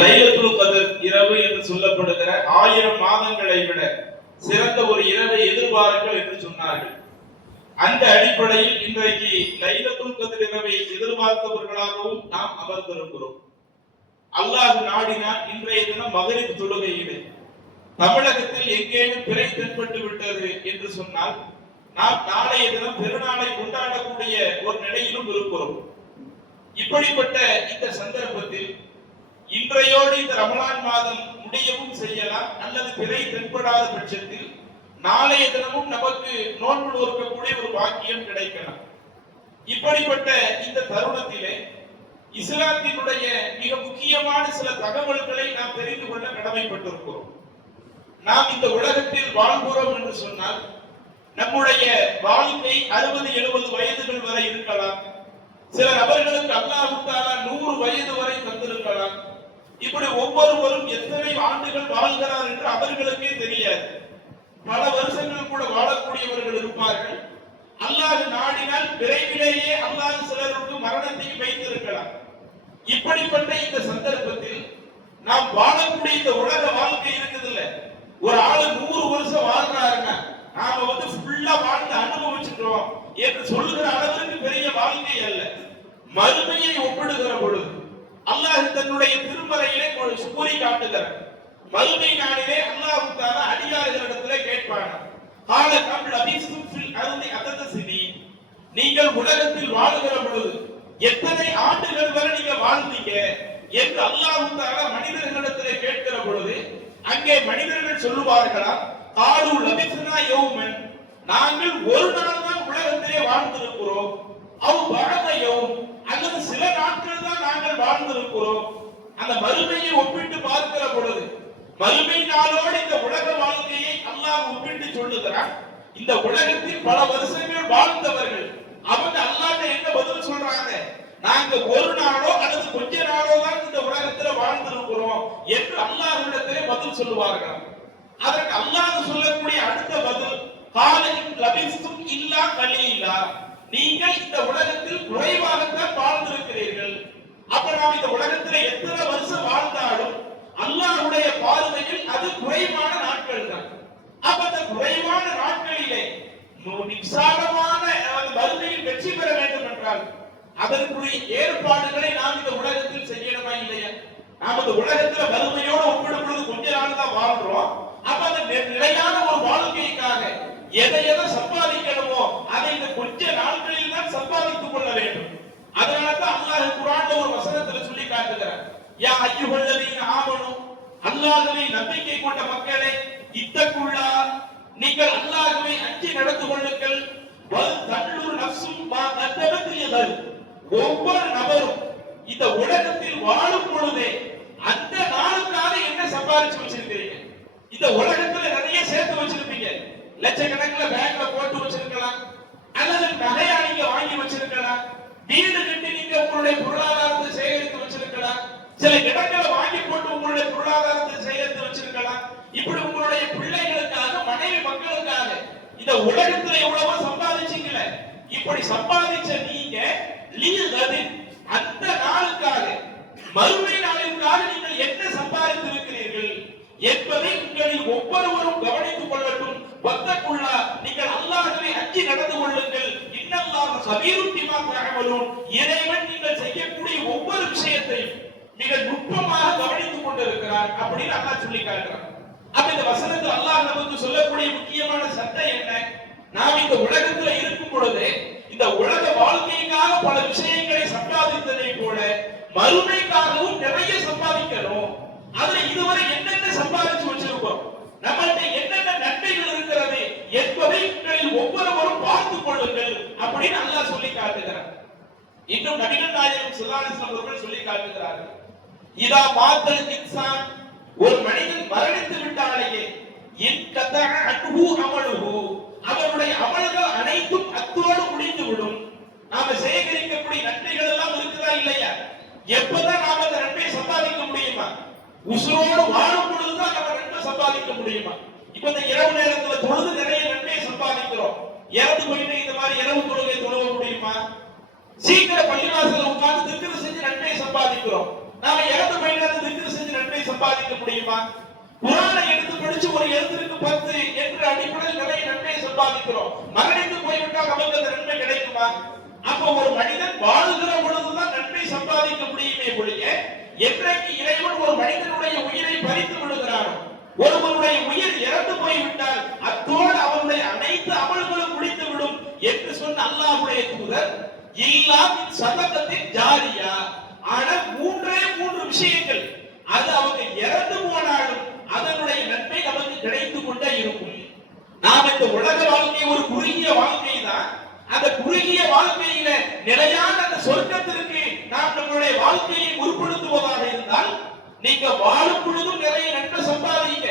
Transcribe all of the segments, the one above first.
லைலத்துல் கத்ர் இரவு என்று சொல்லப்படுகிற 1000 மாதங்களை விட சிறந்த ஒரு இரவை எதிர்பாருங்கள் என்று சொன்னார்கள். அந்த அடிப்படையில் இன்றைக்கு லைலத்துல் கத்ர் இரவை எதிர்பார்த்தவர்களாகவும் நாம் அமர்ந்திருக்கிறோம். அல்லாஹ் நாடினால் இன்றைய தினம் மகரிப் தொழுகையிலே தமிழகத்தில் எங்கேயும் பிறை தென்பட்டு விட்டது என்று சொன்னால் நாம் நாளைய தினம் பெருநாளை கொண்டாடக்கூடிய ஒரு நிலையிலும் இருக்கிறோம். இப்படிப்பட்ட இந்த சந்தர்ப்பத்தில் இன்றையோடு இந்த ரமலான் மாதம் முடியவும் செய்யலாம், அல்லது பிறை தென்படாத பட்சத்தில் நாளைய தினமும் நமக்கு நோன்பு நோக்கக்கூடிய ஒரு பாக்கியம் கிடைக்கலாம். இப்படிப்பட்ட இந்த தருணத்திலே இஸ்லாத்தினுடைய மிக முக்கியமான சில தகவல்களை நாம் தெரிந்து கொள்ள கடமைப்பட்டிருக்கிறோம். நாம் இந்த உலகத்தில் வாழ்கிறோம் என்று சொன்னால் நம்முடைய வாழ்க்கை 60-70 வயதுகள் வரை இருக்கலாம். சில நபர்களுக்கு அல்லாஹ் தஆலா 100 வயது வரை தந்திருக்கலாம். இப்படி ஒவ்வொருவரும் எத்தனை ஆண்டுகள் வாழ்கிறார் என்று அவர்களுக்கே தெரியாது. பல வருஷங்கள் கூட வாழக்கூடியவர்கள் இருப்பார்கள். அல்லாஹ் நாடினால் விரைவிலேயே அல்லாஹ் சிலருக்கு மரணத்தையும் வைத்திருக்கலாம். இப்படிப்பட்ட இந்த சந்தர்ப்பத்தில் நாம் வாழக்கூடிய இந்த உலக வாழ்க்கை இருக்குதுல்ல, ஒரு ஆளு 100 வருஷம் வாழ்றாருங்க, நாம ஃபுல்லா வாழ்ந்து அனுபவிச்சுட்டோம் என்று சொல்லுகிற அளவிற்கு பெரிய வாழ்க்கை அல்ல. மறுமையை ஒப்பிடுகிற பொழுது அல்லாஹ் தன்னுடைய திருமறையிலே கூறி காட்டுகிறார். மறுமை நாளிலே அல்லாஹ் தஆலா அடியார்களிடத்திலே கேட்பான், கால கப்ல அபிஸ்தும் ஃபில் அர்தி அதத சினீன், நீங்கள் உலகத்தில் வாழுகிற பொழுது எத்தனை ஆண்டுகள் வரை நீங்க வாழ்ந்தீங்க என்று அல்லாஹ் தஆலா மனிதர்களிடத்திலே கேட்கிற பொழுது அங்கே மனிதர்கள் சொல்லுவார்களா, காலு லபிஸ்னா யௌமன், நாங்கள் ஒரு நாள் தான் உலகத்திலே வாழ்ந்திருக்கிறோம், அவ் பஅத யௌம், அல்லது சில நாட்கள் தான் நாங்கள் வாழ்ந்திருக்கிறோம். அந்த மறுமையை ஒப்பிட்டு பார்க்கிற பொழுது மறுமை நாளோடு இந்த உலக வாழ்க்கையை அல்லாஹ் ஒப்பிட்டு சொல்லுகிறான். இந்த உலகத்தில் பல வருஷங்கள் வாழ்ந்தவர்கள் அவங்க அல்லாஹ்ட்ட என்ன பதில் சொல்றாங்க, நாங்க ஒரு நாளோ அல்லது கொஞ்ச நாளோ தான் இந்த உலகத்துல வாழ்ந்திருக்கிறோம் என்று அல்லாஹ்விடத்திலே பதில் சொல்லுவார்கள். அதற்கு அல்லாஹ் சொல்லக்கூடிய அடுத்த பதில், காலையும் லபிஸ்தும் இல்லா கலீலா, நீங்கள் இந்த உலகத்தில் குறைவாகத்தான் வாழ்ந்திருக்கிறீர்கள். அப்ப நாம் இந்த உலகத்துல எத்தனை வருஷம் வாழ்ந்தாலும் அல்லாஹ்வுடைய பார்வையில் அது குறைவான நாட்கள் தான். அப்ப அந்த குறைவான நாட்களிலே விசாலமான வறுமையில் வெற்றி பெற வேண்டும் என்றால் அதற்குரிய ஏற்பாடுகளை நாம் இந்த உலகத்தில் செய்யணுமா இல்லையா? நாம் இந்த உலகத்துல வறுமையோடு ஒப்பிடும் பொழுது கொஞ்ச நாள் தான் வாழ்றோம். அப்ப அந்த நிலையான ஒரு வாழ்க்கைக்காக எதை சம்பாதிக்கணுமோ அதை இந்த கொஞ்ச நாட்களில் தான் சம்பாதித்துக் கொள்ள வேண்டும். அதனாலதான் அல்லாஹ் குர்ஆன்ல ஒரு வசனத்துல சொல்லி காட்டுகிறார், யா அய்யுஹல்லதீன ஆமனு, அல்லாஹ்வை நம்பிக்கை கொண்ட மக்களே, இத்தகுல்லா, நீங்கள் அல்லாஹ்வை அஞ்சி நடந்து கொள்ளுங்கள், வல் தன்னுர் நஃப்சும் மா கத்தபத் லிகத், ஒவ்வொரு நபரும் இந்த உலகத்தில் வாழும் பொழுதே அந்த நாளுக்காக என்ன சம்பாதிச்சு வச்சிருக்கீங்க? இந்த உலகத்துல நிறைய சேர்த்து வச்சிருப்பீங்க, லட்சக்கணக்கில் பேங்க்ல போட்டு வச்சிருக்கலாம், அல்லது நகையா நீங்க வாங்கி வச்சிருக்கலாம், வீடு கட்டி நீங்க உங்களுடைய பொருளாதாரத்தை சேகரித்து வச்சிருக்கலாம், சில இடங்களை வாங்கி போட்டு உங்களுடைய பொருளாதாரத்தை சேகரித்து வச்சிருக்கலாம். இப்படி உங்களுடைய பிள்ளைகளுக்காக, மனைவி மக்களுக்காக இந்த உலகத்துல எவ்வளவோ சம்பாதிச்சீங்களே, இப்படி சம்பாதிச்ச நீங்க அந்த நாளுக்காக, மறுமை நாளுக்காக நீங்கள் என்ன சம்பாதித்து இருக்கிறீர்கள் என்பதை உங்களில் ஒவ்வொருவரும் கவனித்துக் கொள்ளட்டும். வத்தக்குள்ளா, நீங்கள் அல்லாஹ்வை அஞ்சி நடந்து கொள்ளுங்கள், இன்னல்லாஹ் கபீரும் பிமா தஅமலூன், இறைவன் நீங்கள் செய்யக்கூடிய ஒவ்வொரு விஷயத்தையும் மிக நுட்பமாக கவனித்துக் கொண்டிருக்கிறார் அப்படின்னு அல்லாஹ் சொல்லி காட்டுறான். அப்ப இந்த வசனத்தில் அல்லாஹ் நமக்கு சொல்லக்கூடிய முக்கியமான சட்டம் என்ன? நாம் இந்த உலகத்துல இருக்கும் பொழுது இந்த உலக வாழ்க்கைக்காக பல விஷயங்களை சம்பாதித்ததை போல மறுமைக்காகவும் நிறைய சம்பாதிக்கணும். அதுல இதுவரை என்னென்ன சம்பாதிச்சு வச்சிருக்கோம், நம்மள்ட்ட என்னென்ன நன்மைகள் இருக்கிறது என்பதை ஒவ்வொருவரும் பார்த்துக் கொள்ளுங்கள் அப்படின்னு அல்லாஹ் சொல்லி காட்டுகிறார். இன்னும் நபிகள் நாயகம் ஸல்லல்லாஹு அலைஹி வஸல்லம் அவர்கள் சொல்லி காட்டுகிறார்கள், இதா மாத்தல் இன்சான், ஒரு மனிதன் மரணித்து விட்டாலேயே இன் கதஅ அன்ஹு அமலுஹு, அவருடைய அமல்கள் அனைத்தும் அத்தோடு முடிந்து விடும். நாம சேகரிக்கக்கூடிய நன்மைகள் எல்லாம் இருக்குதா இல்லையா? எப்பதான் நாம அந்த நன்மையை சம்பாதிக்க முடியுமா? உசுரோடு வாழும் பொழுதுதான் நம்ம நன்மை சம்பாதிக்க முடியுமா? இப்ப இந்த இரவு நேரத்துல தொழுது நிறைய நன்மையை சம்பாதிக்கிறோம். இறந்து போயிட்டு இந்த மாதிரி இரவு தொழுகை தொழுவ முடியுமா? சீக்கிரம் பள்ளிவாசல்ல உட்கார்ந்து திக்ர் செஞ்சு நன்மையை சம்பாதிக்கிறோம். நாம இறந்து போயிட்டு திக்ர் செஞ்சு சம்பாதிக்க முடியுமா? குர்ஆனை எடுத்து படிச்சு ஒரு எழுத்திற்கு 10 என்ற அடிப்படையில் நிறைய நன்மையை சம்பாதிக்கிறோம். மரணித்து போய்விட்டால் நமக்கு அந்த நன்மை கிடைக்குமா? அப்போ ஒரு மனிதன் வாழுகிற பொழுதுதான் நன்மை சம்பாதிக்க முடியுமே ஒழிய, என்றைக்கு இறைவன் ஒரு மனிதனுடைய உயிரை பறித்து விடுகிறானோ, ஒருவருடைய உயிர் இறந்து போய்விட்டால் அத்தோடு அவருடைய அனைத்து அமல்களும் முடித்து விடும் என்று சொன்ன அல்லாஹ்வுடைய தூதர் இல்லாம் சதகத்தின் ஜாரியா. ஆனா மூன்றே விஷயங்கள், அது அவங்க இறந்து போனாலும் அதனுடைய நன்மை நமக்கு கிடைத்துக் கொண்டே இருக்கும். நாம் இந்த உலக வாழ்க்கை ஒரு குறுகிய வாழ்க்கை தான். அந்த குறுகிய வாழ்க்கையில நிலையான அந்த சொர்க்கத்திற்கு நாம் நம்மளுடைய வாழ்க்கையை முற்படுத்துவதாக இருந்தால், நீங்க வாழும் பொழுதும் நிறைய நன்மை சம்பாதிங்க.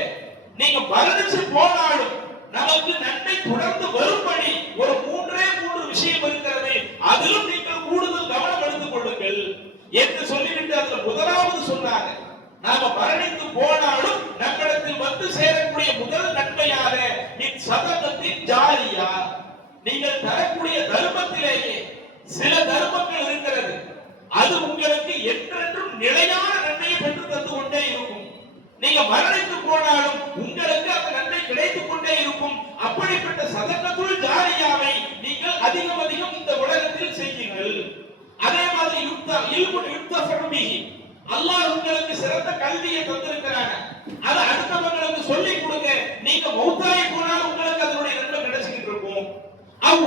நீங்க மரணிச்சு போனாலும் நமக்கு நன்மை தொடர்ந்து வரும்படி ஒரு மூன்றே விஷயம் இருக்கிறது. அதிலும் நீங்கள் கூடுதல் கவனம் எடுத்துக் கொள்ளுங்கள் என்று சொல்லிவிட்டு அதுல முதலாவது சொன்னாங்க, நாம மரணித்து போனாலும் நம்மிடத்தில் வந்து சேரக்கூடிய முதல் நன்மையாக சதகத்தின் ஜாரியா, நீங்கள் தரக்கூடிய தர்மத்திலேயே சில தர்மங்கள் இருக்கிறது, அது உங்களுக்கு என்றென்றும் நிலையான நன்மையை பெற்று தந்து கொண்டே இருக்கும். நீங்க மரணித்து போனாலும் உங்களுக்கு அந்த நன்மை கிடைத்துக் கொண்டே இருக்கும். அப்படிப்பட்ட சதகத்துல் ஜாரியாவை நீங்கள் அதிகம் இந்த உலகத்தில் செய்யுங்கள். அதே மாதிரி அல்லாஹ் உங்களுக்கு சிறந்த கல்வியை தந்திருக்கிறாங்க, அதை அடுத்தவங்களுக்கு சொல்லிக் கொடுங்க. நீங்க மௌத்தாய் போனாலும் உங்களுக்கு அதனுடைய நன்மை கிடைச்சிட்டு இருக்கும்.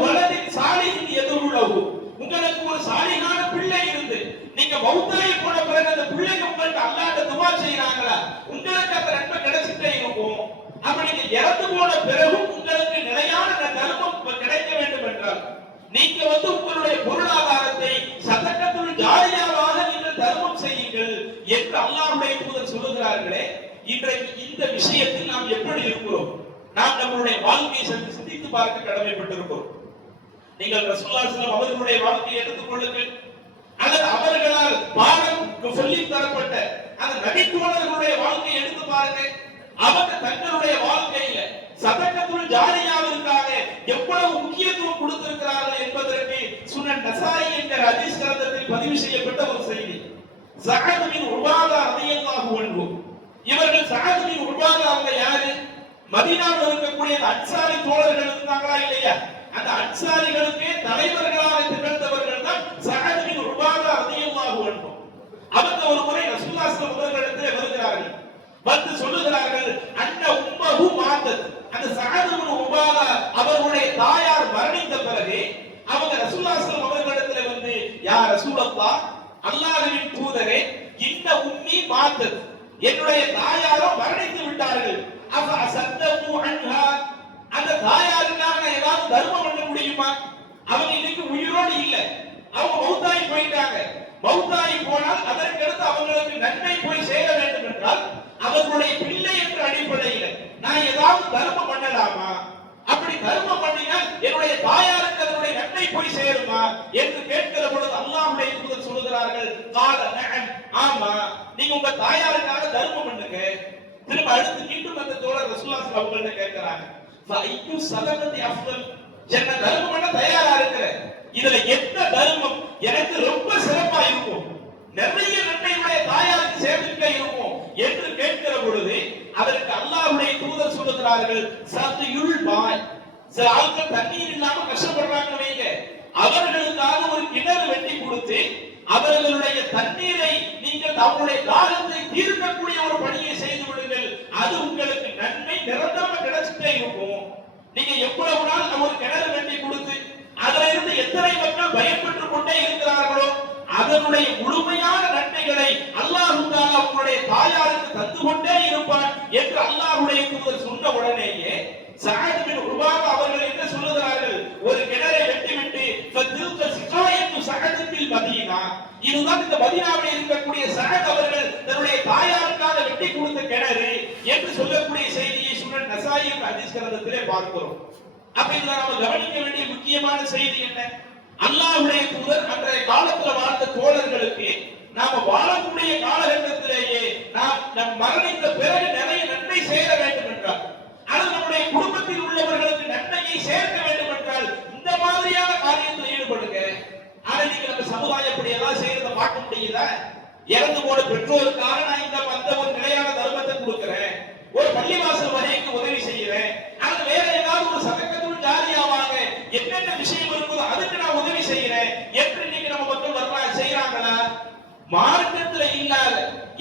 வலதின் சாலிஹின் எதுவுள்ளவு, உங்களுக்கு ஒரு சாலிஹான பிள்ளை இருந்து நீங்க மௌத்தாய் போன பிறகு அந்த பிள்ளைங்க உங்களுக்கு அல்லாஹ்ட்ட துஆ செய்றாங்களா, உங்களுக்கு அந்த நன்மை கிடைச்சிட்டே இருக்கும். அப்ப நீங்க இறந்து போன பிறகும் உங்களுக்கு நிலையான தர்மம் கிடைக்க வேண்டும் என்றால் நீங்க உங்களுடைய பொருளாதாரத்தை சதகத்துல் ஜாரியாவாக நீங்கள் தர்மம் செய்யுங்கள் என்று அல்லாஹ்வுடைய தூதர் சொல்லுகிறார்களே. இன்றைக்கு இந்த விஷயத்தில் நாம் எப்படி இருக்கிறோம்? நாம் நம்மளுடைய வாழ்க்கையை சிந்தித்து பார்க்க கடமைப்பட்டிருக்கிறோம். நீங்கள் ரசூலுல்லாஹி ஸல்லல்லாஹு அலைஹி வஸல்லம் அவர்களுடைய வாழ்க்கையை எடுத்துக் கொள்ளுங்கள், அல்லது அவர்களால் பாடம் சொல்லி தரப்பட்ட அந்த நபித்தோழர்களுடைய வாழ்க்கையை எடுத்து பாருங்க. அவங்க தங்களுடைய வாழ்க்கையில சதகத்துல் ஜாரியாவிற்காக எவ்வளவு முக்கியத்துவம் கொடுத்திருக்கிறார்கள் என்பதற்கு சுனன் நசாயி என்ற ஹதீஸ் கிரந்தத்தில் பதிவு செய்யப்பட்ட ஒரு செய்தி. ஸஅத் பின் உபாதா ரலியல்லாஹு அன்ஹு, இவர்கள் ஸஅத் பின் உபாதா அவங்க யாரு? மதீனாவில் இருக்கக்கூடிய அன்சாரி தோழர்கள் இருந்தாங்களா இல்லையா? அந்த அன்சாரிகளுக்கு தலைவர்களாக திகழ்ந்தவர்கள் தான் ஸஅத் பின் உபாதா ரலியல்லாஹு அன்ஹு. அவங்க ஒரு முறை ரசூலுல்லாஹி ஸல்லல்லாஹு அலைஹி வஸல்லம் இடத்திலே வருகிறார்கள். வந்து சொல்லுகிறார்கள், அன்ன உம்மஹு மாத்தத், அந்த ஸஅத் பின் உபாதா அவர்களுடைய தாயார் மரணித்த பிறகு அவங்க ரசூலுல்லாஹி ஸல்லல்லாஹு அலைஹி வஸல்லம் அவர்களிடத்திலே வந்து, யா ரசூலல்லாஹ், அல்லாஹ்வின் தூதரே, இன்ன உம்மி மாத்தத், என்னுடைய தாயாரோ மரணித்து விட்டார்கள். அஃப அஸத்தகு அன்ஹா, அந்த தாயாருக்காக ஏதாவது தர்மம் பண்ண முடியுமா? அவங்க இன்னைக்கு உயிரோடு இல்ல, அவங்க மௌத்தாகி போயிட்டாங்க. மௌத்தாகி போனால் அதற்கடுத்து அவங்களுக்கு நன்மை போய் சேர வேண்டும் என்றால் அவர்களுடைய பிள்ளை என்ற அடிப்படையில் நான் ஏதாவது தர்மம் பண்ணலாமா? அப்படி தர்மம் பண்ணினால் என்னுடைய தாயாருக்கு அதனுடைய நன்மை போய் சேருமா என்று கேட்கிற பொழுது அல்லாஹ்வுடைய தூதர் சொல்லுகிறார்கள், கால நஅம், ஆமா, நீங்க உங்க தாயாருக்காக தர்மம் பண்ணுங்க. திரும்ப அடுத்து மீண்டும் அந்த தோழர் ரசூலுல்லாஹி ஸல்லல்லாஹு அலைஹி வஸல்லம் கேட்கிறாங்க, ஃபைத்து சதகத்தி அஃதல், என்ன தர்மம் பண்ண தயாரா இருக்கிற, இதுல எந்த தர்மம் எனக்கு ரொம்ப சிறப்பா இருக்கும், நிறைய நன்மையுடைய தாயாருக்கு சேர்ந்துட்டே இருக்கும் என்று கேட்கிற பொழுது அதற்கு அல்லாஹ்வுடைய தூதர் சொல்லுகிறார்கள், சத்யுல் பாய், சில ஆட்கள் தண்ணீர் இல்லாம கஷ்டப்படுறாங்க வைங்க, அவர்களுக்காக ஒரு கிணறு வெட்டி கொடுத்து அவர்களுடைய தண்ணீரை நீங்கள் அவருடைய தாகத்தை தீர்க்கக்கூடிய ஒரு பணியை செய்து விடுங்கள், அது உங்களுக்கு நன்மை நிரந்தரமா கிடைச்சிட்டே இருக்கும். நீங்க எவ்வளவு நாள் ஒரு கிணறு வெட்டி கொடுத்து அதுல இருந்து எத்தனை மக்கள் பயன்பெற்றுக் கொண்டே இருக்கிறார்களோ அதனுடைய முழுமையான நன்மைகளை அல்லாஹ் தஆலா உங்களுடைய தாயாருக்கு தந்து கொண்டே இருப்பான் என்று அல்லாஹ்வுடைய தூதர் சொன்ன உடனேயே ஸஅத் பின் உபாதா அவர்கள் என்ன சொல்லுகிறார்கள், ஒரு கிணறை வெட்டிவிட்டு ஃபதில்க சிகாயத்து ஸஅத் பில் மதீனா, இதுதான் இந்த மதீனாவில் இருக்கக்கூடிய ஸஅத் அவர்கள் தன்னுடைய தாயாருக்காக வெட்டி கொடுத்த கிணறு என்று சொல்லக்கூடிய செய்தியை சுனன் நசாயி என்ற ஹதீஸ் கிரந்தத்திலே பார்க்கிறோம். அப்ப இதுல நாம கவனிக்க வேண்டிய முக்கியமான செய்தி என்ன? அல்லாஹ்வுடைய தூதர் அன்றைய காலத்துல வாழ்ந்த தோழர்களுக்கு நாம வாழக்கூடிய காலகட்டத்திலேயே நாம் மரணித்த பிறகு நிறைய நன்மை சேர வேண்டும் என்றால், அல்லது நம்முடைய குடும்பத்தில் உள்ளவர்களுக்கு நன்மையை சேர்க்க வேண்டும் என்றால் இந்த மாதிரியான காரியத்தில் ஈடுபடுங்க. ஆனா நீங்க நம்ம சமுதாயம் இப்படி எல்லாம் செய்யறத பார்க்க முடியுதா? இறந்து போன பெற்றோருக்காக நான் இந்த ஒரு நிலையான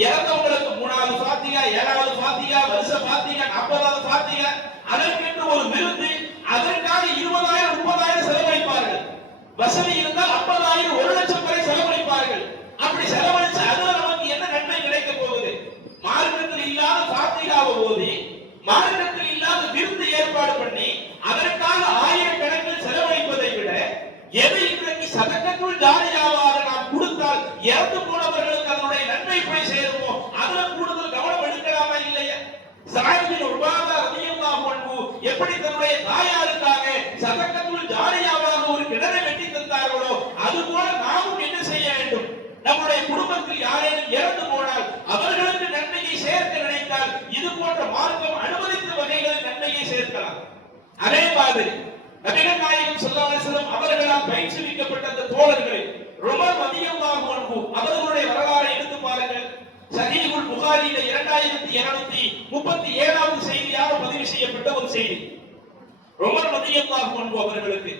இறந்தவங்களுக்கு 3வது ஃபாத்திஹா, 7வது ஃபாத்திஹா, வருஷ ஃபாத்திஹா, 40வது ஃபாத்திஹா, அதற்கென்று ஒரு விருந்து, அதற்காக 20,000 30,000 செலவழிப்பார்கள். வசதி இருந்தால் 50,000 1,00,000 வரை செலவழிப்பார்கள். அப்படி செலவழிச்சு அதுல நமக்கு என்ன நன்மை கிடைக்க போகுது? மார்க்கத்தில் இல்லாத ஃபாத்திஹாவை ஓதி, மார்க்கத்தில் இல்லாத விருந்து ஏற்பாடு பண்ணி அதற்காக ஆயிரக்கணக்கில் செலவழிப்பதை விட எதை இன்றைக்கு சதக்கத்துல் ஜாரியாவாக நாம் கொடுத்தால் இறந்து போனவர்களுக்கு அதனுடைய நன்மை போய் சேருமோ அதுல கூடுதல் கவனம் எடுக்கலாமா இல்லையா? ஸஅத் பின் உபாதா ரலியல்லாஹு அன்ஹு எப்படி தன்னுடைய தாயாருக்காக சதக்கத்துல் ஜாரியாவாக ஒரு கிணறை வெட்டி தந்தார்களோ அதுபோல நாமும் என்ன செய்ய வேண்டும்? நம்முடைய குடும்பத்தில் யாரேனும் இறந்து போனால் அவர்களுக்கு நன்மையை சேர்க்க நினைத்தால் இது போன்ற மார்க்கம் அனுமதித்த வகைகளில் நன்மையை சேர்க்கலாம். அதே மாதிரி நபிகள் நாயகம் ஸல்லல்லாஹு அலைஹி வஸல்லம் அவர்களால் பயிற்சிவிக்கப்பட்ட அந்த தோழர்களில் உமர் ரலியல்லாஹு அன்ஹு அவர்களுடைய வரலாறை எடுத்து பாருங்கள். சஹீஹுல் புகாரியில 2237வது செய்தியாக பதிவு செய்யப்பட்ட ஒரு செய்தி. உமர் ரலியல்லாஹு அன்ஹு அவர்களுக்கு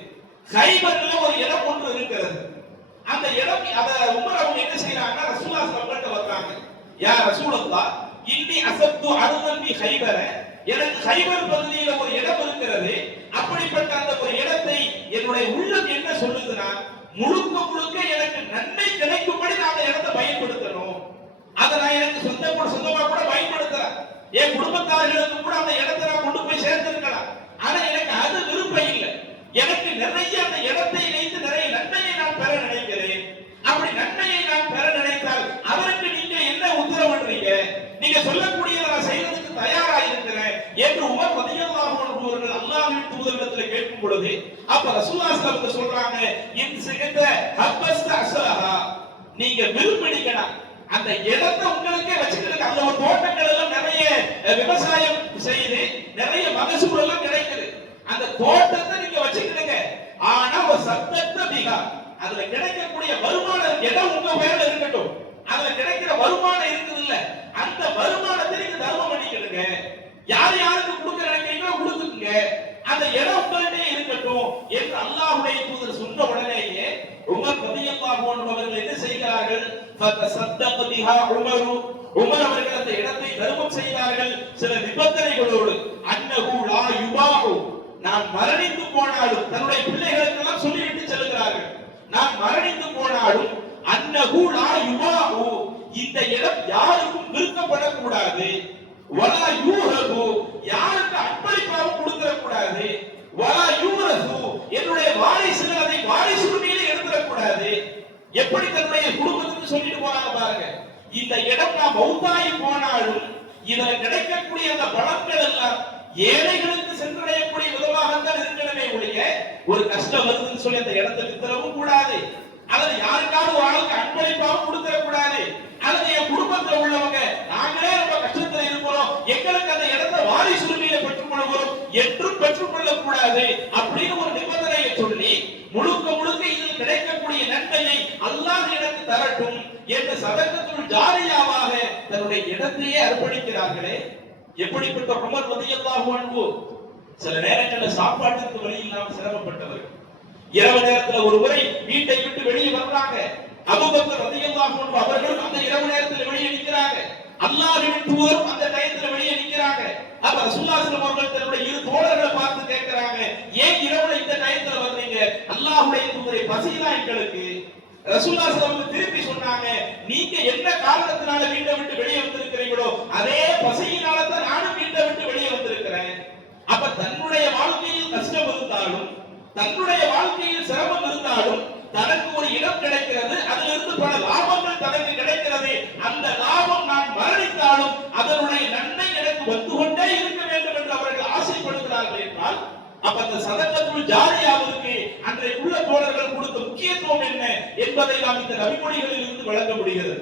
கைபர்ல ஒரு இடம் ஒன்று இருக்கிறது. அந்த இடம் அத உமர் அவங்க என்ன செய்யறாங்க? ரசூலுல்லாஹி ஸல்லல்லாஹு அலைஹி வஸல்லம் வர்றாங்க. யா ரசூலல்லாஹ் இன்னி அஸப்து அர்தன் பி கைபர, எனக்கு கைபர் பகுதியில ஒரு இடம் இருக்கிறது. அப்படிப்பட்ட அந்த ஒரு இடத்தை என்னுடைய உள்ளம் என்ன சொல்லுதுன்னா முழுக்க முழுக்க எனக்கு நன்மை கிடைக்கும்படி நான் அந்த இடத்தை பயன்படுத்தணும். அதை நான் எனக்கு சொந்தமா கூட பயன்படுத்தலாம். என் குடும்பத்தார்களுக்கு கூட அந்த இடத்தை நான் கொண்டு போய் சேர்த்திருக்கலாம். ஆனா எனக்கு அது விருப்பம் இல்லை. எனக்கு நிறைய அந்த இடத்தை வைத்து நிறைய நன்மையை நான் பெற நினைக்கிறேன். அப்படி நன்மையை நான் பெற நினைத்தால் அதற்கு நீங்க என்ன உத்தரவிடுறீங்க? நீங்க சொல்லக்கூடியதை நான் செய்யறதுக்கு தயாரா இருக்கிறேன் என்று உமர் ரலியல்லாஹு அன்ஹு அவர்கள் அல்லாஹ்வின் தூதரிடத்தில் கேட்கும் பொழுது அப்ப ரசூலுல்லாஹி ஸல்லல்லாஹு அலைஹி வஸல்லம் சொல்றாங்க, இன் சிகத ஹப்பஸ்த அஸ்லஹா, நீங்க விரும்பினீங்கன்னா அந்த இடத்தை உங்களுக்கே வச்சுக்கிட்டு அந்த ஒரு தோட்டங்கள் எல்லாம் நிறைய விவசாயம் செய்து நிறைய மகசூல் எல்லாம் கிடைக்குது. அந்த தோட்டத்தை நீங்க வச்சுக்கிடுங்க. ஆனா ஒரு சத்தத்த பிகா, அதுல கிடைக்கக்கூடிய வருமானம் இடம் உங்க பேர்ல இருக்கட்டும். அதுல கிடைக்கிற வருமானம் இருக்குது இல்ல, அந்த வருமானத்தை நீங்க தர்மம் பண்ணிக்கிடுங்க. யார் யாருக்கு கொடுக்க நினைக்கிறீங்களோ கொடுத்துக்குங்க. அந்த இடம் உங்கள்கிட்ட இருக்கட்டும் என்று அல்லாஹ்வுடைய தூதர் சொன்ன உடனேயே உமர் ரலியல்லாஹு அன்ஹு அவர்கள் என்ன செய்கிறார்கள்? ஃபதஸத்தக பிஹா உமர் அவர்கள் அந்த இடத்தை தர்மம் செய்தார்கள் சில நிபந்தனைகளோடு. அன்னஹு லா யுபாஹு, நான் மரணித்து போனாலும் தன்னுடைய பிள்ளைகளுக்கு எல்லாம் சொல்லிவிட்டு செல்கிறார்கள், நான் மரணித்து போனாலும் அன்னஹு லா யுபாஹு, இந்த இடம் யாருக்கும் விற்கப்படக்கூடாது. வலா யூஹது, யாருக்கு அன்பளிப்பாகவும் கொடுத்துட கூடாது. வலா யூரது, என்னுடைய வாரிசுகள் அதை வாரிசு உரிமையிலே எடுத்துட கூடாது. எப்படி தன்னுடைய குடும்பத்துக்கு சொல்லிட்டு போறாங்க பாருங்க. இந்த இடம் நான் மௌத்தாகி போனாலும் இதுல கிடைக்கக்கூடிய அந்த பலன்கள் எல்லாம் ஏழைகளுக்கு சென்றடையக்கூடிய விதமாக தான் இருக்கணுமே ஒழிய ஒரு கஷ்டம் வருதுன்னு சொல்லி அந்த இடத்தை வித்தரவும் கூடாது. அல்லது யாருக்காவது ஒரு ஆளுக்கு அன்பளிப்பாகவும் கொடுத்துட கூடாது. அல்லது என் குடும்பத்தில் உள்ளவங்க நாங்களே ரொம்ப கஷ்டத்துல இருக்கிறோம், எங்களுக்கு அந்த இடத்தை வாரிசு உரிமையில பெற்றுக் கொள்கிறோம் என்றும் பெற்றுக்கொள்ள கூடாது அப்படின்னு ஒரு நிபந்தனையை சொல்லி முழுக்க முழுக்க இதில் கிடைக்கக்கூடிய நன்மையை அல்லாஹ் எனக்கு தரட்டும் என்று சதக்கத்துல் ஜாரியாவாக தன்னுடைய இடத்தையே அர்ப்பணிக்கிறார்களே. எப்படிப்பட்ட உமர் ரலியல்லாஹு அன்ஹு. சில நேரங்களில் சாப்பாட்டுக்கு வழி இல்லாமல் சிரமப்பட்டவர்கள். இரவு நேரத்துல ஒரு முறை வீட்டை விட்டு வெளியே வர்றாங்க. அபூபக்கர் ரலியல்லாஹு அன்ஹு அவர்களும் அந்த இரவு நேரத்தில் வெளியே நிற்கிறாங்க. அல்லாஹ்வின் தூதரும் அந்த டயத்துல வெளியே நிற்கிறாங்க. அப்ப ரசூலுல்லாஹி ஸல்லல்லாஹு அலைஹி வஸல்லம் தன்னுடைய இரு தோழர்களை பார்த்து கேட்கிறாங்க, ஏன் இரவுல இந்த டயத்துல வர்றீங்க? அல்லாஹ்வுடைய தூதரை பசிதான் எங்களுக்கு. ரசூலுல்லாஹி ஸல்லல்லாஹு அலைஹி வஸல்லம் திருப்பி சொன்னாங்க, நீங்க என்ன காரணத்தினால வீட்டை விட்டு வெளியே வந்திருக்கிறீங்களோ அதே பசியினால தான் நானும் வீட்டை விட்டு வெளியே வந்திருக்கிறேன். அப்ப தன்னுடைய வாழ்க்கையில் கஷ்டம் இருந்தாலும் தன்னுடைய வாழ்க்கையில் சிரமம் இருந்தாலும் தனக்கு ஒரு இடம் கிடைக்கிறது, அதிலிருந்து பல லாபங்கள் தனக்கு கிடைக்கிறது. அந்த லாபம் நான் மரணித்தாலும் அதனுடைய நன்மை எனக்கு வந்து கொண்டே இருக்க வேண்டும் என்று அவர்கள் ஆசைப்படுகிறார்கள் என்றால் அப்ப அந்த சதக்கத்துல் ஜாரியாவுக்கு அன்றைக்குள்ள தோழர்கள் கொடுத்த முக்கியத்துவம் என்ன என்பதை நாம் இந்த நபிமொழிகளில் இருந்து வழங்க முடிகிறது.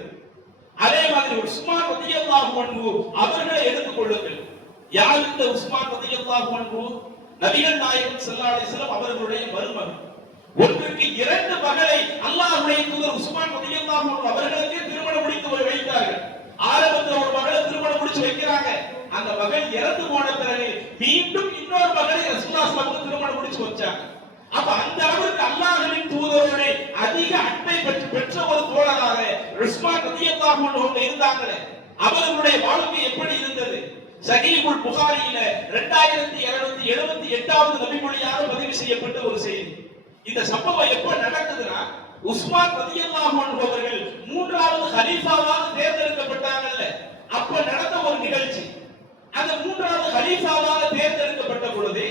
அதே மாதிரி உஸ்மான் ரலியல்லாஹு அன்ஹு அவர்களை எடுத்துக் கொள்ளுங்கள். யார் இந்த உஸ்மான் ரலியல்லாஹு அன்ஹு? நபிகள் நாயகம் ஸல்லல்லாஹு அலைஹி வஸல்லம் அவர்களுடைய மருமகன். ஒன்றுக்கு 2 மகளை அல்லாஹ்வுடைய தூதர் உஸ்மான் ரலியல்லாஹு அன்ஹு அவர்களுக்கு திருமணம் முடித்து வைத்தார்கள். ஆரம்பத்தில் ஒரு மகளை திருமணம் முடிச்சு வைக்கிறாங்க. அந்த மகள் இறந்து போன பிறகு மீண்டும் இன்னொரு மகளை ரசூலுல்லாஹி ஸல்லல்லாஹு அலைஹி வஸல்லம் திருமணம் முடிச்சு வச்சாங்க. அப்ப அந்த அளவுக்கு அல்லாஹ்வின் தூதரோட அதிக அன்பை பெற்ற ஒரு தோழராக உஸ்மான் ரலியல்லாஹு அன்ஹு இருந்தாங்களே, அவர்களுடைய வாழ்க்கை எப்படி இருந்தது? சஹீஹுல் புகாரியில 2278வது நபிமொழியாக பதிவு செய்யப்பட்ட ஒரு செய்தி. இந்த சம்பவம் எப்ப நடக்குதுன்னா, உஸ்மான் ரலியல்லாஹு அன்ஹு அவர்கள் 3வது கலீஃபாவாக தேர்ந்தெடுக்கப்பட்டாங்கல்ல, அப்ப நடந்த ஒரு நிகழ்ச்சி. அந்த 3வது கலீஃபாவாக தேர்ந்தெடுக்கப்பட்ட பொழுது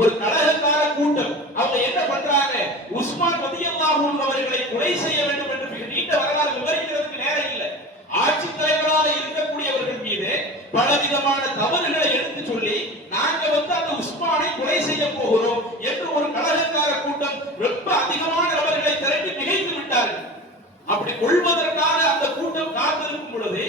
ஒரு கலகக்கார கூட்டம் அவங்க என்ன பண்றாங்க, உஸ்மான் ரலியல்லாஹு அன்ஹு அவர்களை கொலை செய்ய வேண்டும் என்று நீண்ட வரலாறு விவரிக்கிறதுக்கு நேரம் இல்லை. ஆட்சி தலைவராக இருக்கக்கூடியவர்கள் மீது பலவிதமான தவறுகளை எடுத்து சொல்லி நாங்க அந்த உஸ்மானை கொலை செய்ய போகிறோம் என்று ஒரு கலகக்கார கூட்டம் ரொம்ப அதிகமான நபர்களை திரட்டி மிகைத்து விட்டார்கள். அப்படி கொள்வதற்காக அந்த கூட்டம் காத்திருக்கும் பொழுது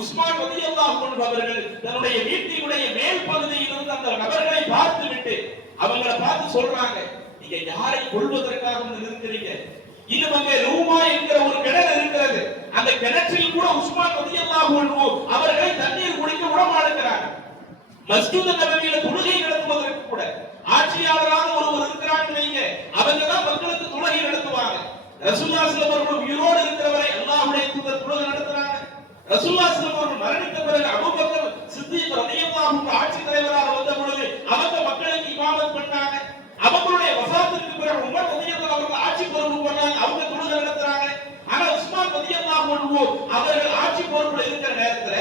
உஸ்மான் ரலியல்லாஹு அன்ஹு அவர்கள் தன்னுடைய வீட்டினுடைய மேல் பகுதியில் இருந்து அந்த நபர்களை பார்த்து விட்டு அவங்களை பார்த்து சொல்றாங்க, நீங்க யாரை கொள்வதற்காக இருக்கிறீங்க? இதுவங்க ரூமா என்கிற ஒரு கிணறு இருக்கிறது, அந்த கிணற்றில் கூட உஸ்மான் ரலியல்லாஹு அன்ஹு அவர்களை தண்ணீர் குடிக்க விடமாட்டாங்க. மஸ்ஜித் நபவியில தொழுகை நடத்துவதற்கு கூட ஆட்சியாளராக ஒருவர் இருக்கிறாங்க வைங்க, அவங்க தான் மக்களுக்கு தொழுகை நடத்துவாங்க. ரசூலுல்லாஹி ஸல்லல்லாஹு அலைஹி வஸல்லம் உயிரோடு இருக்கிறவரை அல்லாஹ்வுடைய தூதர் தொழுகை நடத்துறாங்க. ரசூலுல்லாஹி ஸல்லல்லாஹு அலைஹி வஸல்லம் மரணித்த பிறகு அபூபக்கர் சித்திக் ரலியல்லாஹு அன்ஹு ஆட்சி தலைவராக வந்த பொழுது அவங்க மக்களுக்கு இமாமத் பண்ணாங்க. அவங்களுடைய வஃபாத்திற்கு பிறகு உமர் ரலியல்லாஹு அவர்கள் ஆட்சி பொறுப்பு பண்ணாங்க, அவங்க தொழுகை நடத்துறாங்க. ஆனா உஸ்மான் ரலியல்லாஹு அன்ஹு அவர்கள் ஆட்சி பொறுப்புல இருக்கிற நேரத்துல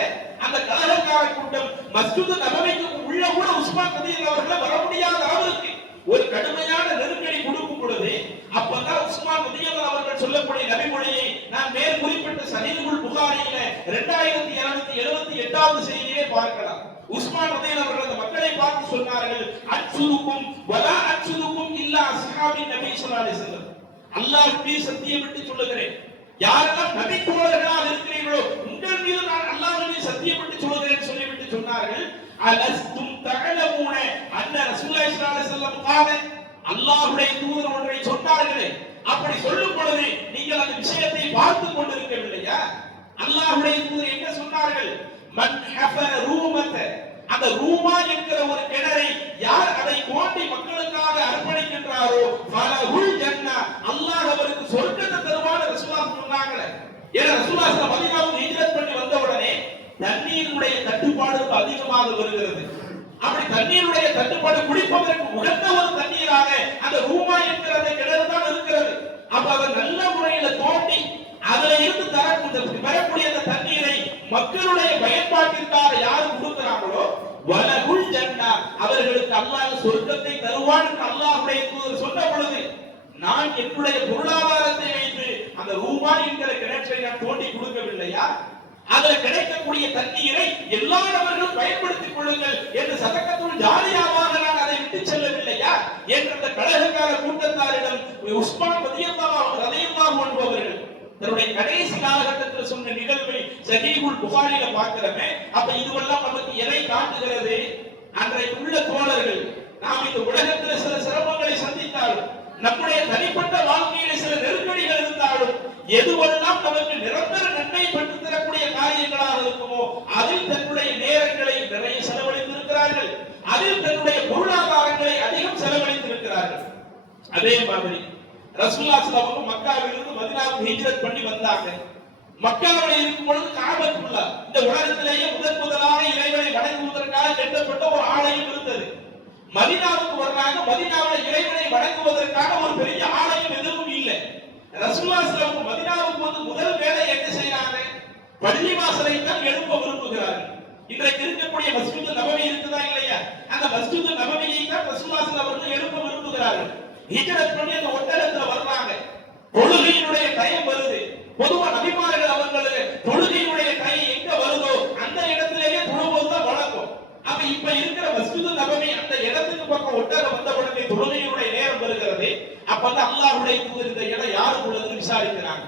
அந்த கலகக்கார கூட்டம் மஸ்ஜித் நபவிக்கு உள்ள கூட உஸ்மான் ரலியல்லாஹு அவர்கள் வர முடியாத அளவுக்கு ஒரு கடுமையான நெருக்கடி கொடுக்கும் பொழுது அப்பதான் உஸ்மான் ரலியல்லாஹு அவர்கள் சொல்லக்கூடிய நபிமொழியை நான் மேல் குறிப்பிட்ட சஹீஹுல் புகாரியில 2278வது செய்தியிலே பார்க்கலாம். உஸ்மான் ரலியல்லாஹு அவர்கள் அந்த மக்களை பார்த்து சொன்னார்கள், அன்சுதுக்கும் வலா அன்சுதுக்கும் இல்லா அஸ்ஹாபின் நபி ஸல்லல்லாஹு அலைஹி வஸல்லம், அல்லாஹ் மீது சத்தியமிட்டு சொல்லுகிறேன், யாரெல்லாம் நபி தோழர்களாக இருக்கிறீர்களோ உங்கள் மீது நான் அல்லாஹ்வின் மீது சத்தியமிட்டு சொல்லுகிறேன் சொல்லிவிட்டு சொன்னார்கள், அலஸ்தும் தஅலமூன அன்ன ரசூலுல்லாஹி ஸல்லல்லாஹு அலைஹி வஸல்லம் قال, அல்லாஹ்வுடைய தூதர் ஒன்றை சொன்னார்களே, அப்படி சொல்லும் பொழுது நீங்கள் அந்த விஷயத்தை பார்த்து கொண்டிருக்கவில்லையா? அல்லாஹ்வுடைய தூதர் என்ன சொன்னார்கள்? மன் ஹஃபர ரூமத, அந்த ரூமா என்கிற ஒரு கிணறை யார் அதை தோண்டி மக்களுக்காக அர்ப்பணிக்கின்றாரோ ஃபலஹுல் ஜன்னah, அல்லாஹ் அவருக்கு சொர்க்கத்தை தருவான்னு ரசூலுல்லாஹ் சொன்னாங்களே. ஏன்னா ரசூலுல்லாஹ் மதீனாவுக்கு ஹிஜ்ரத் பண்ணி வந்த உடனே தண்ணீருடைய தட்டுப்பாடு அதிகமாக வருகிறது. அப்படி தண்ணீருடைய தட்டுப்பாடு குடிப்பதற்கு உகந்த ஒரு தண்ணீராக அந்த ரூமா என்கிற அந்த கிணறு தான் இருக்கிறது. அப்ப அதை நல்ல முறையில தோண்டி அதுல இருந்து பெறக்கூடிய அந்த தண்ணீரை மக்களுடைய பயன்பாட்டிற்காக யாரு கொடுக்கிறாங்களோ வலகுல் ஜன்னா, அவர்களுக்கு அல்லாஹ் சொர்க்கத்தை தருவான் என்று அல்லாஹ்வுடைய தூதர் சொன்ன பொழுது நான் என்னுடைய பொருளாதாரத்தை வைத்து அந்த ரூமா என்கிற கிணற்றை நான் தோண்டி கொடுக்கவில்லையா? அதில் கிடைக்கக்கூடிய தண்ணீரை எல்லா நபர்களும் பயன்படுத்திக் கொள்ளுங்கள் என்று சதக்கத்துல் ஜாரியாவாக நான் அதை விட்டு செல்லவில்லையா என்ற அந்த கலகக்கார கூட்டத்தாரிடம் உஸ்மான் ரலியல்லாஹு அன்ஹு அவர்கள் தன்னுடைய கடைசி காலகட்டத்தில் சொன்ன நிகழ்வை சஹீஹுல் புகாரியில பார்க்கிறோமே. அப்ப இதுவெல்லாம் நமக்கு எதை காட்டுகிறது? அன்றைக்கு உள்ள தோழர்கள், நாம் இந்த உலகத்தில் சில சிரமங்களை சந்தித்தாலும் நம்முடைய தனிப்பட்ட வாழ்க்கையில சில நெருக்கடிகள் இருந்தாலும் எதுவெல்லாம் நமக்கு நிரந்தர நன்மை பெற்றுத் தரக்கூடிய காரியங்களாக இருக்குமோ அதில் தன்னுடைய நேரங்களை நிறைய செலவழித்திருக்கிறார்கள், அதில் தன்னுடைய பொருளாதாரங்களை அதிகம் செலவழித்திருக்கிறார்கள். அதே மாதிரி ரசூலுல்லாஹி ஸல்லல்லாஹு அலைஹி வஸல்லம் மக்காவிலிருந்து மதீனாவுக்கு ஹிஜ்ரத் பண்ணி வந்தாங்க. மக்காவில் இருக்கும் பொழுது காபத்துல்லாஹ் இந்த உலகத்திலேயே முதலாக இறைவனை வணங்குவதற்காக கட்டப்பட்ட ஒரு ஆலயம் இருந்தது. மதீனாவுக்கு வர்றாங்க, மதீனாவில் இறைவனை வணங்குவதற்காக ஒரு பெரிய ஆலயம் எதுவும் இல்லை. ரசூலுல்லாஹி ஸல்லல்லாஹு அலைஹி வஸல்லம் மதீனாவுக்கு வந்து முதல் வேலை என்ன செய்யறாங்க? பள்ளிவாசலை தான் எழுப்ப விரும்புகிறார்கள். இன்றைக்கு இருக்கக்கூடிய மஸ்ஜித் நபவி இருக்குதா இல்லையா? அந்த மஸ்ஜித் நபவியை தான் ரசூலுல்லாஹி ஸல்லல்லாஹு அலைஹி வஸல்லம் எழுப்ப விரும்புகிறார்கள். ஹிஜ்ரத் பண்ணி அந்த ஒட்டகத்துல வர்றாங்க. தொழுகையினுடைய டைம் வருது. பொதுவா நபிமார்கள் அவர்களுக்கு தொழுகையினுடைய டைம் எங்க வருதோ அந்த இடத்திலேயே தொழுவதுதான் வழக்கம். அப்ப இப்ப இருக்கிற மஸ்ஜித் நபவி அந்த இடத்துக்கு பக்கம் ஒட்டகம் வந்த உடனே தொழுகையினுடைய நேரம் வருகிறது. அப்பதான் அல்லாஹ்வுடைய தூதர் இந்த இடம் யாருக்கு உள்ளதுன்னு விசாரிக்கிறாங்க.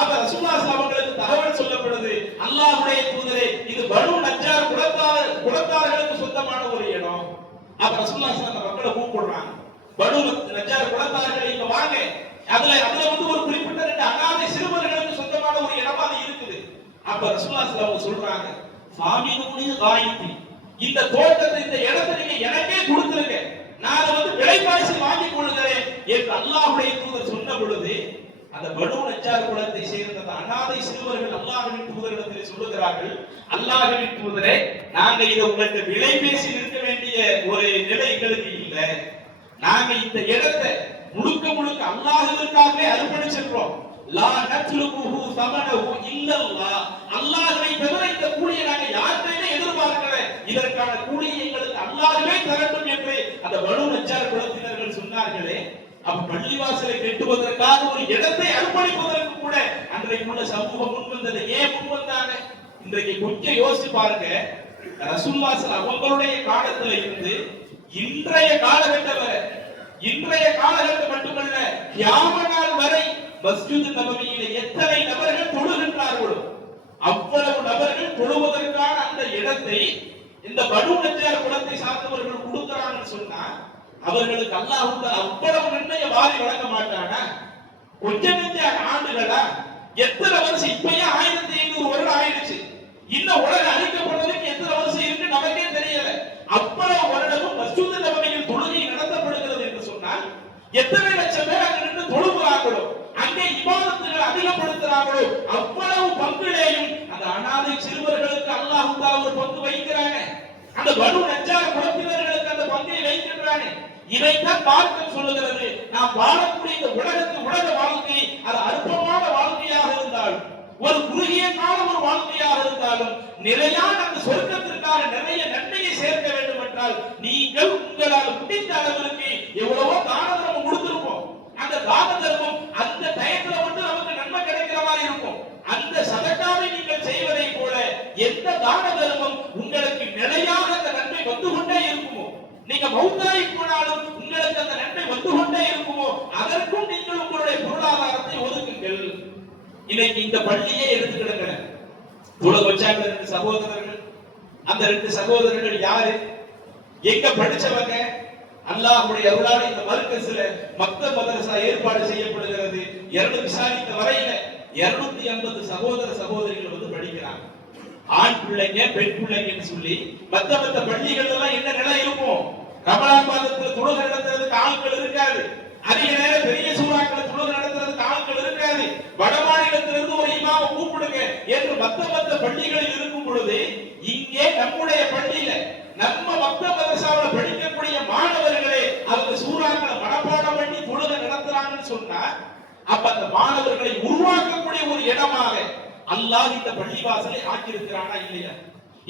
அப்ப ரசூலுல்லாஹி ஸல்லல்லாஹு அலைஹி வஸல்லம் அவங்களுக்கு தகவல் சொல்லப்படுது, அல்லாஹ்வுடைய தூதரே இது பனு நஜ்ஜார் குலத்தார்களுக்கு சொந்தமான ஒரு இடம். அப்ப ரசூலுல்லாஹி ஸல்லல்லாஹு அலைஹி வஸல்லம் மக்களை கூப்பிடுறாங்க, பனு நஜ்ஜார் குலத்தார்கள் இங்க வாங்க, அதுல வந்து ஒரு குறிப்பிட்ட 2 அனாதை சிறுவர்களுக்கு சொந்தமான ஒரு இடமா அது இருக்குது. அப்ப ரசூலுல்லாஹி ஸல்லல்லாஹு அலைஹி வஸல்லம் சொல்றாங்க, ஃபாமினூனி காயித்தி, இந்த தோட்டத்தை இந்த இடத்தை நீங்க எனக்கே கொடுத்துருங்க, நான் விலைவாசி வாங்கிக் கொள்கிறேன் என்று அல்லாஹ்வுடைய தூதர் சொன்ன பொழுது அந்த பனூ நஜ்ஜார் குலத்தை சேர்ந்த அந்த அனாதை சிறுவர்கள் அல்லாஹ்வின் தூதரிடத்தில் சொல்லுகிறார்கள், அல்லாஹ்வின் தூதரே, நாங்க இதை உங்களுக்கு விலை பேசி இருக்க வேண்டிய ஒரு நிலை எங்களுக்கு இல்லை. நாங்க இந்த இடத்தை முழுக்க முழுக்க அல்லாஹ்விற்காகவே அர்ப்பணிச்சிருக்கிறோம். லா நத்லுபுஹு ஸமனஹு இல்லல்லாஹ். அல்லாஹ்வை தவிர இந்த கூலியை நாங்க யார்கிட்டயும் எதிர்பார்க்கல. இதற்கான கூலியை எங்களுக்கு அல்லாஹ்வே தரட்டும் என்று அந்த பனூ நஜ்ஜார் குலத்தினர்கள் சொன்னார்களே. அப்ப பள்ளிவாசலை கட்டுவதற்காக ஒரு இடத்தை அர்ப்பணிப்பதற்கு கூட அன்றைக்கு உள்ள சமூகம் முன்வந்தது. ஏன் முன்வந்தாங்க? இன்றைக்கு கொஞ்சம் யோசிச்சு பாருங்க. ரசூலுல்லாஹி அவங்களுடைய காலத்துல இருந்து இன்றைய காலகட்டம் வரை, இன்றைய காலகட்டம் மட்டுமல்ல, கியாம நாள் வரை மஸ்ஜித் நபவியிலே எத்தனை நபர்கள் தொழுகின்றார்களோ அவ்வளவு நபர்கள் தொழுவதற்கான அந்த இடத்தை இந்த பனூ நஜ்ஜார் குலத்தை சார்ந்தவர்கள் கொடுக்கிறாங்கன்னு சொன்னா அவர்களுக்கு அல்லாஹ் அவ்வளவு நன்மையை வாரி வழங்க மாட்டானா? கொஞ்சம் நெஞ்ச ஆண்டுகளா? எத்தனை வருஷம்? இப்பயே 1500 வருடம் ஆயிடுச்சு. இன்னும் உலகம் அழிக்கப்படுறதுக்கு எத்தனை வருஷம் இருக்கு நமக்கே தெரியல. அவ்வளவு வருடமும் மஸ்ஜித் நபவியில் தொழுகை நடத்தப்படுகிறது என்று சொன்னால் எத்தனை லட்சம் பேர் அங்க நின்று தொழுகிறார்களோ, அங்கே இபாதத்துகள் அதிகப்படுத்துறாங்களோ அவ்வளவு பங்குலேயும் அந்த அனாதை சிறுவர்களுக்கு அல்லாஹ் ஒரு பங்கு வைக்கிறாங்க. அந்த பனூ நஜ்ஜார் குலத்தினர்களுக்கு அந்த பங்கை வைக்கின்றாங்க. இதைத்தான் மார்க்கம் சொல்லுகிறது. நாம் வாழக்கூடிய இந்த உலக வாழ்க்கை அது அற்பமான வாழ்க்கையாக இருந்தாலும், ஒரு குறுகிய கால ஒரு வாழ்க்கையாக இருந்தாலும், நிலையான அந்த சொர்க்கத்திற்காக நிறைய நன்மையை சேர்க்க வேண்டும் என்றால் நீங்கள் உங்களால் முடிந்த அளவிற்கு எவ்வளவோ தான தர்மம் கொடுத்திருப்போம். அந்த தான தர்மம் அந்த டயத்துல மட்டும் நமக்கு நன்மை கிடைக்கிற மாதிரி இருக்கும். அந்த சதகாவை நீங்கள் செய்வதை போல எந்த தான தர்மம் உங்களுக்கு நிலையாக அந்த நன்மை வந்து கொண்டே இருக்குமோ, நீங்க மௌத்தாகி போனாலும் உங்களுக்கு அந்த நன்மை வந்து கொண்டே இருக்குமோ, அதற்கும் நீங்கள் உங்களுடைய பொருளாதாரத்தை ஒதுக்குங்கள். இன்னைக்கு இந்த பள்ளியே எடுத்துக்கிடுங்க. தொழுக வச்சாங்க 2 சகோதரர்கள். அந்த 2 சகோதரர்கள் யாரு? எங்க படிச்சவங்க? அல்லாஹ்வுடைய அருளால் இந்த மர்கஸ்ல மக்தப் மதரசா ஏற்பாடு செய்யப்படுகிறது. விசாரித்த வரையில 250 சகோதர சகோதரிகள் படிக்கிறாங்க. ஆண் பிள்ளைங்க பெண் பிள்ளைங்கன்னு சொல்லி மத்த பள்ளிகள் எல்லாம் என்ன நிலை இருக்கும்? ரமலான் மாதத்துல தொழுகை நடத்துறதுக்கு ஆட்கள் இருக்காது. அதிக நேரம் பெரிய சூறாக்களை தொழுகை நடத்துறதுக்கு ஆட்கள் இருக்காது. வட மாநிலத்திலிருந்து ஒரு இமாமை கூப்பிடுங்க என்று மத்த பள்ளிகளில் இருக்கும் பொழுது இங்கே நம்முடைய பள்ளியில நம்ம மக்தப் மதரசாவுல படிக்கக்கூடிய மாணவர்களே அவங்க சூறாக்களை மனப்பாடம் பண்ணி தொழுகை நடத்துறாங்கன்னு சொன்னா அப்ப அந்த மாணவர்களை உருவாக்கக்கூடிய ஒரு இடமாக அல்லாஹ் இந்த பள்ளிவாசலை ஆக்கியிருக்கிறானா இல்லையா?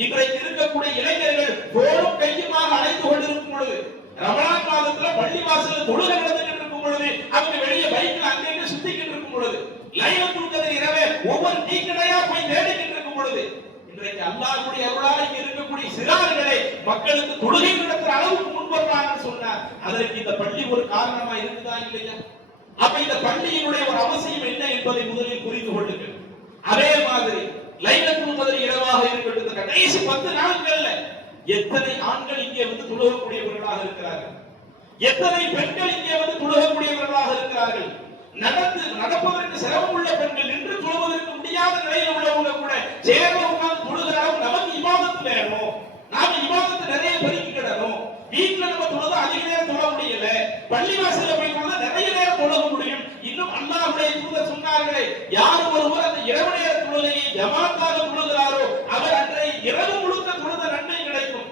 இன்றைக்கு இருக்கக்கூடிய இளைஞர்கள் போரும் கையுமாக அழைத்து கொண்டிருக்கும் பொழுது, ரமலான் மாதத்துல பள்ளிவாசல தொழுகை நடந்துகிட்டு இருக்கும் பொழுது, அவங்க வெளியே பைக்ல அங்கங்க சுத்திக்கிட்டு இருக்கும் பொழுது, லைலத்துல் கத்ர் இரவே ஒவ்வொரு டீ கடையா போய் தேடிக்கிட்டு இருக்கும் பொழுது, இன்றைக்கு அல்லாஹ்வுடைய அருளால் இங்க இருக்கக்கூடிய சிறார்களை மக்களுக்கு தொழுகை நடத்துற அளவுக்கு முன்வர்றாங்கன்னு சொன்னா அதற்கு இந்த பள்ளி ஒரு காரணமா இருக்குதா இல்லையா? அப்ப இந்த பள்ளியினுடைய ஒரு அவசியம் என்ன என்பதை முதலில் புரிந்து கொள்ளுங்கள். அதே மாதிரி லைலத்துல் கத்ர் இரவாக இருக்கட்டும், கடைசி 10 நாட்கள்ல எத்தனை ஆண்கள் இங்கே தொழுகக்கூடியவர்களாக இருக்கிறார்கள், எத்தனை பெண்கள் இங்கே தொழுகக்கூடியவர்களாக இருக்கிறார்கள். நடப்பதற்கு சிரமம் உள்ள பெண்கள், நின்று தொழுவதற்கு முடியாத நிலையில் உள்ளவங்க கூட சேர்ந்து உட்கார்ந்து தொழுகிறாலும் நமக்கு இபாதத்து வேணும். நாம இபாதத்தை நிறைய பெருக்கிக்கிடணும். வீட்டுல நம்ம தொழுதா அதிக நேரம் தொழ முடியல, பள்ளிவாசல்ல போய் தொழுதா நிறைய நேரம் தொழ முடியும். இன்னும் அல்லாஹ்வுடைய தூதர் சொன்னார்களே, யார் ஒருவர் அந்த இரவு நேர தொழுகையை ஜமாத்தாக தொழுகிறாரோ அவர் அன்றைய இரவு முழுக்க தொழுத நன்மை கிடைக்கும்.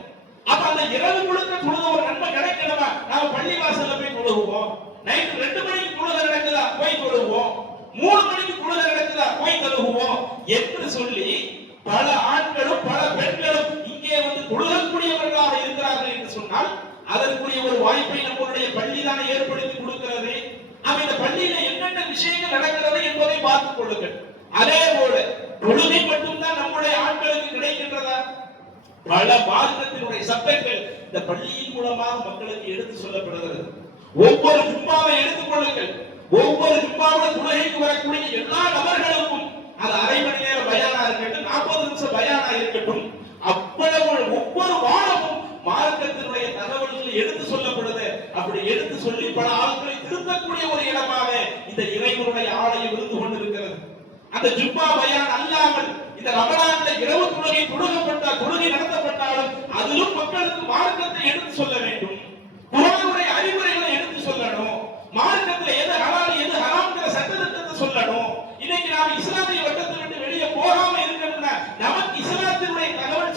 அப்ப அந்த இரவு முழுக்க தொழுத ஒரு நன்மை கிடைக்கணுமா? நாம பள்ளிவாசல்ல போய் தொழுவோம். நைட் 2 மணிக்கு தொழுகை நடக்குதா போய் தொழுவோம், 3 மணிக்கு தொழுகை நடக்குதா போய் தொழுவோம் என்று சொல்லி பல ஆண்களும் பல பெண்களும் இங்கே தொழுகக்கூடியவர்களாக இருக்கிறார்கள் என்று சொன்னால் அதற்குரிய ஒரு வாய்ப்பை நம்மளுடைய பள்ளிதான் ஏற்படுத்தி கொடுக்கிறது. அப்ப இந்த பள்ளியில என்னென்ன விஷயங்கள் நடக்கிறது என்பதை பார்த்துக் கொள்ளுங்கள். அதே போல தொழுகை மட்டும்தான் நம்முடைய ஆட்களுக்கு கிடைக்கின்றதா? பல மார்க்கத்தினுடைய சட்டங்கள் இந்த பள்ளியின் மூலமாக மக்களுக்கு எடுத்து சொல்லப்படுகிறது. ஒவ்வொரு ஜும்மாவை எடுத்துக் கொள்ளுங்கள். ஒவ்வொரு ஜும்மாவில் தொழுகைக்கு வரக்கூடிய எல்லா நபர்களுக்கும் அது அரை மணி நேரம் பயானா இருக்கட்டும், 40 நிமிஷம் பயானா இருக்கட்டும், அவ்வளவு ஒவ்வொரு வாரமும் மார்க்கத்தினுடைய தகவல்கள் எடுத்து சொல்லப்படுது. அப்படி எடுத்து சொல்லி பல ஆட்களை திருத்தக்கூடிய ஒரு இடமாக இந்த இறைவனுடைய ஆலயம் இருந்து கொண்டிருக்கிறது. அந்த ஜும்மா பயான் அல்லாமல் இந்த ரமலான்ல இரவு தொழுகை நடத்தப்பட்டாலும் அதிலும் மக்களுக்கு மார்க்கத்தை எடுத்து சொல்ல வேண்டும், குர்ஆன்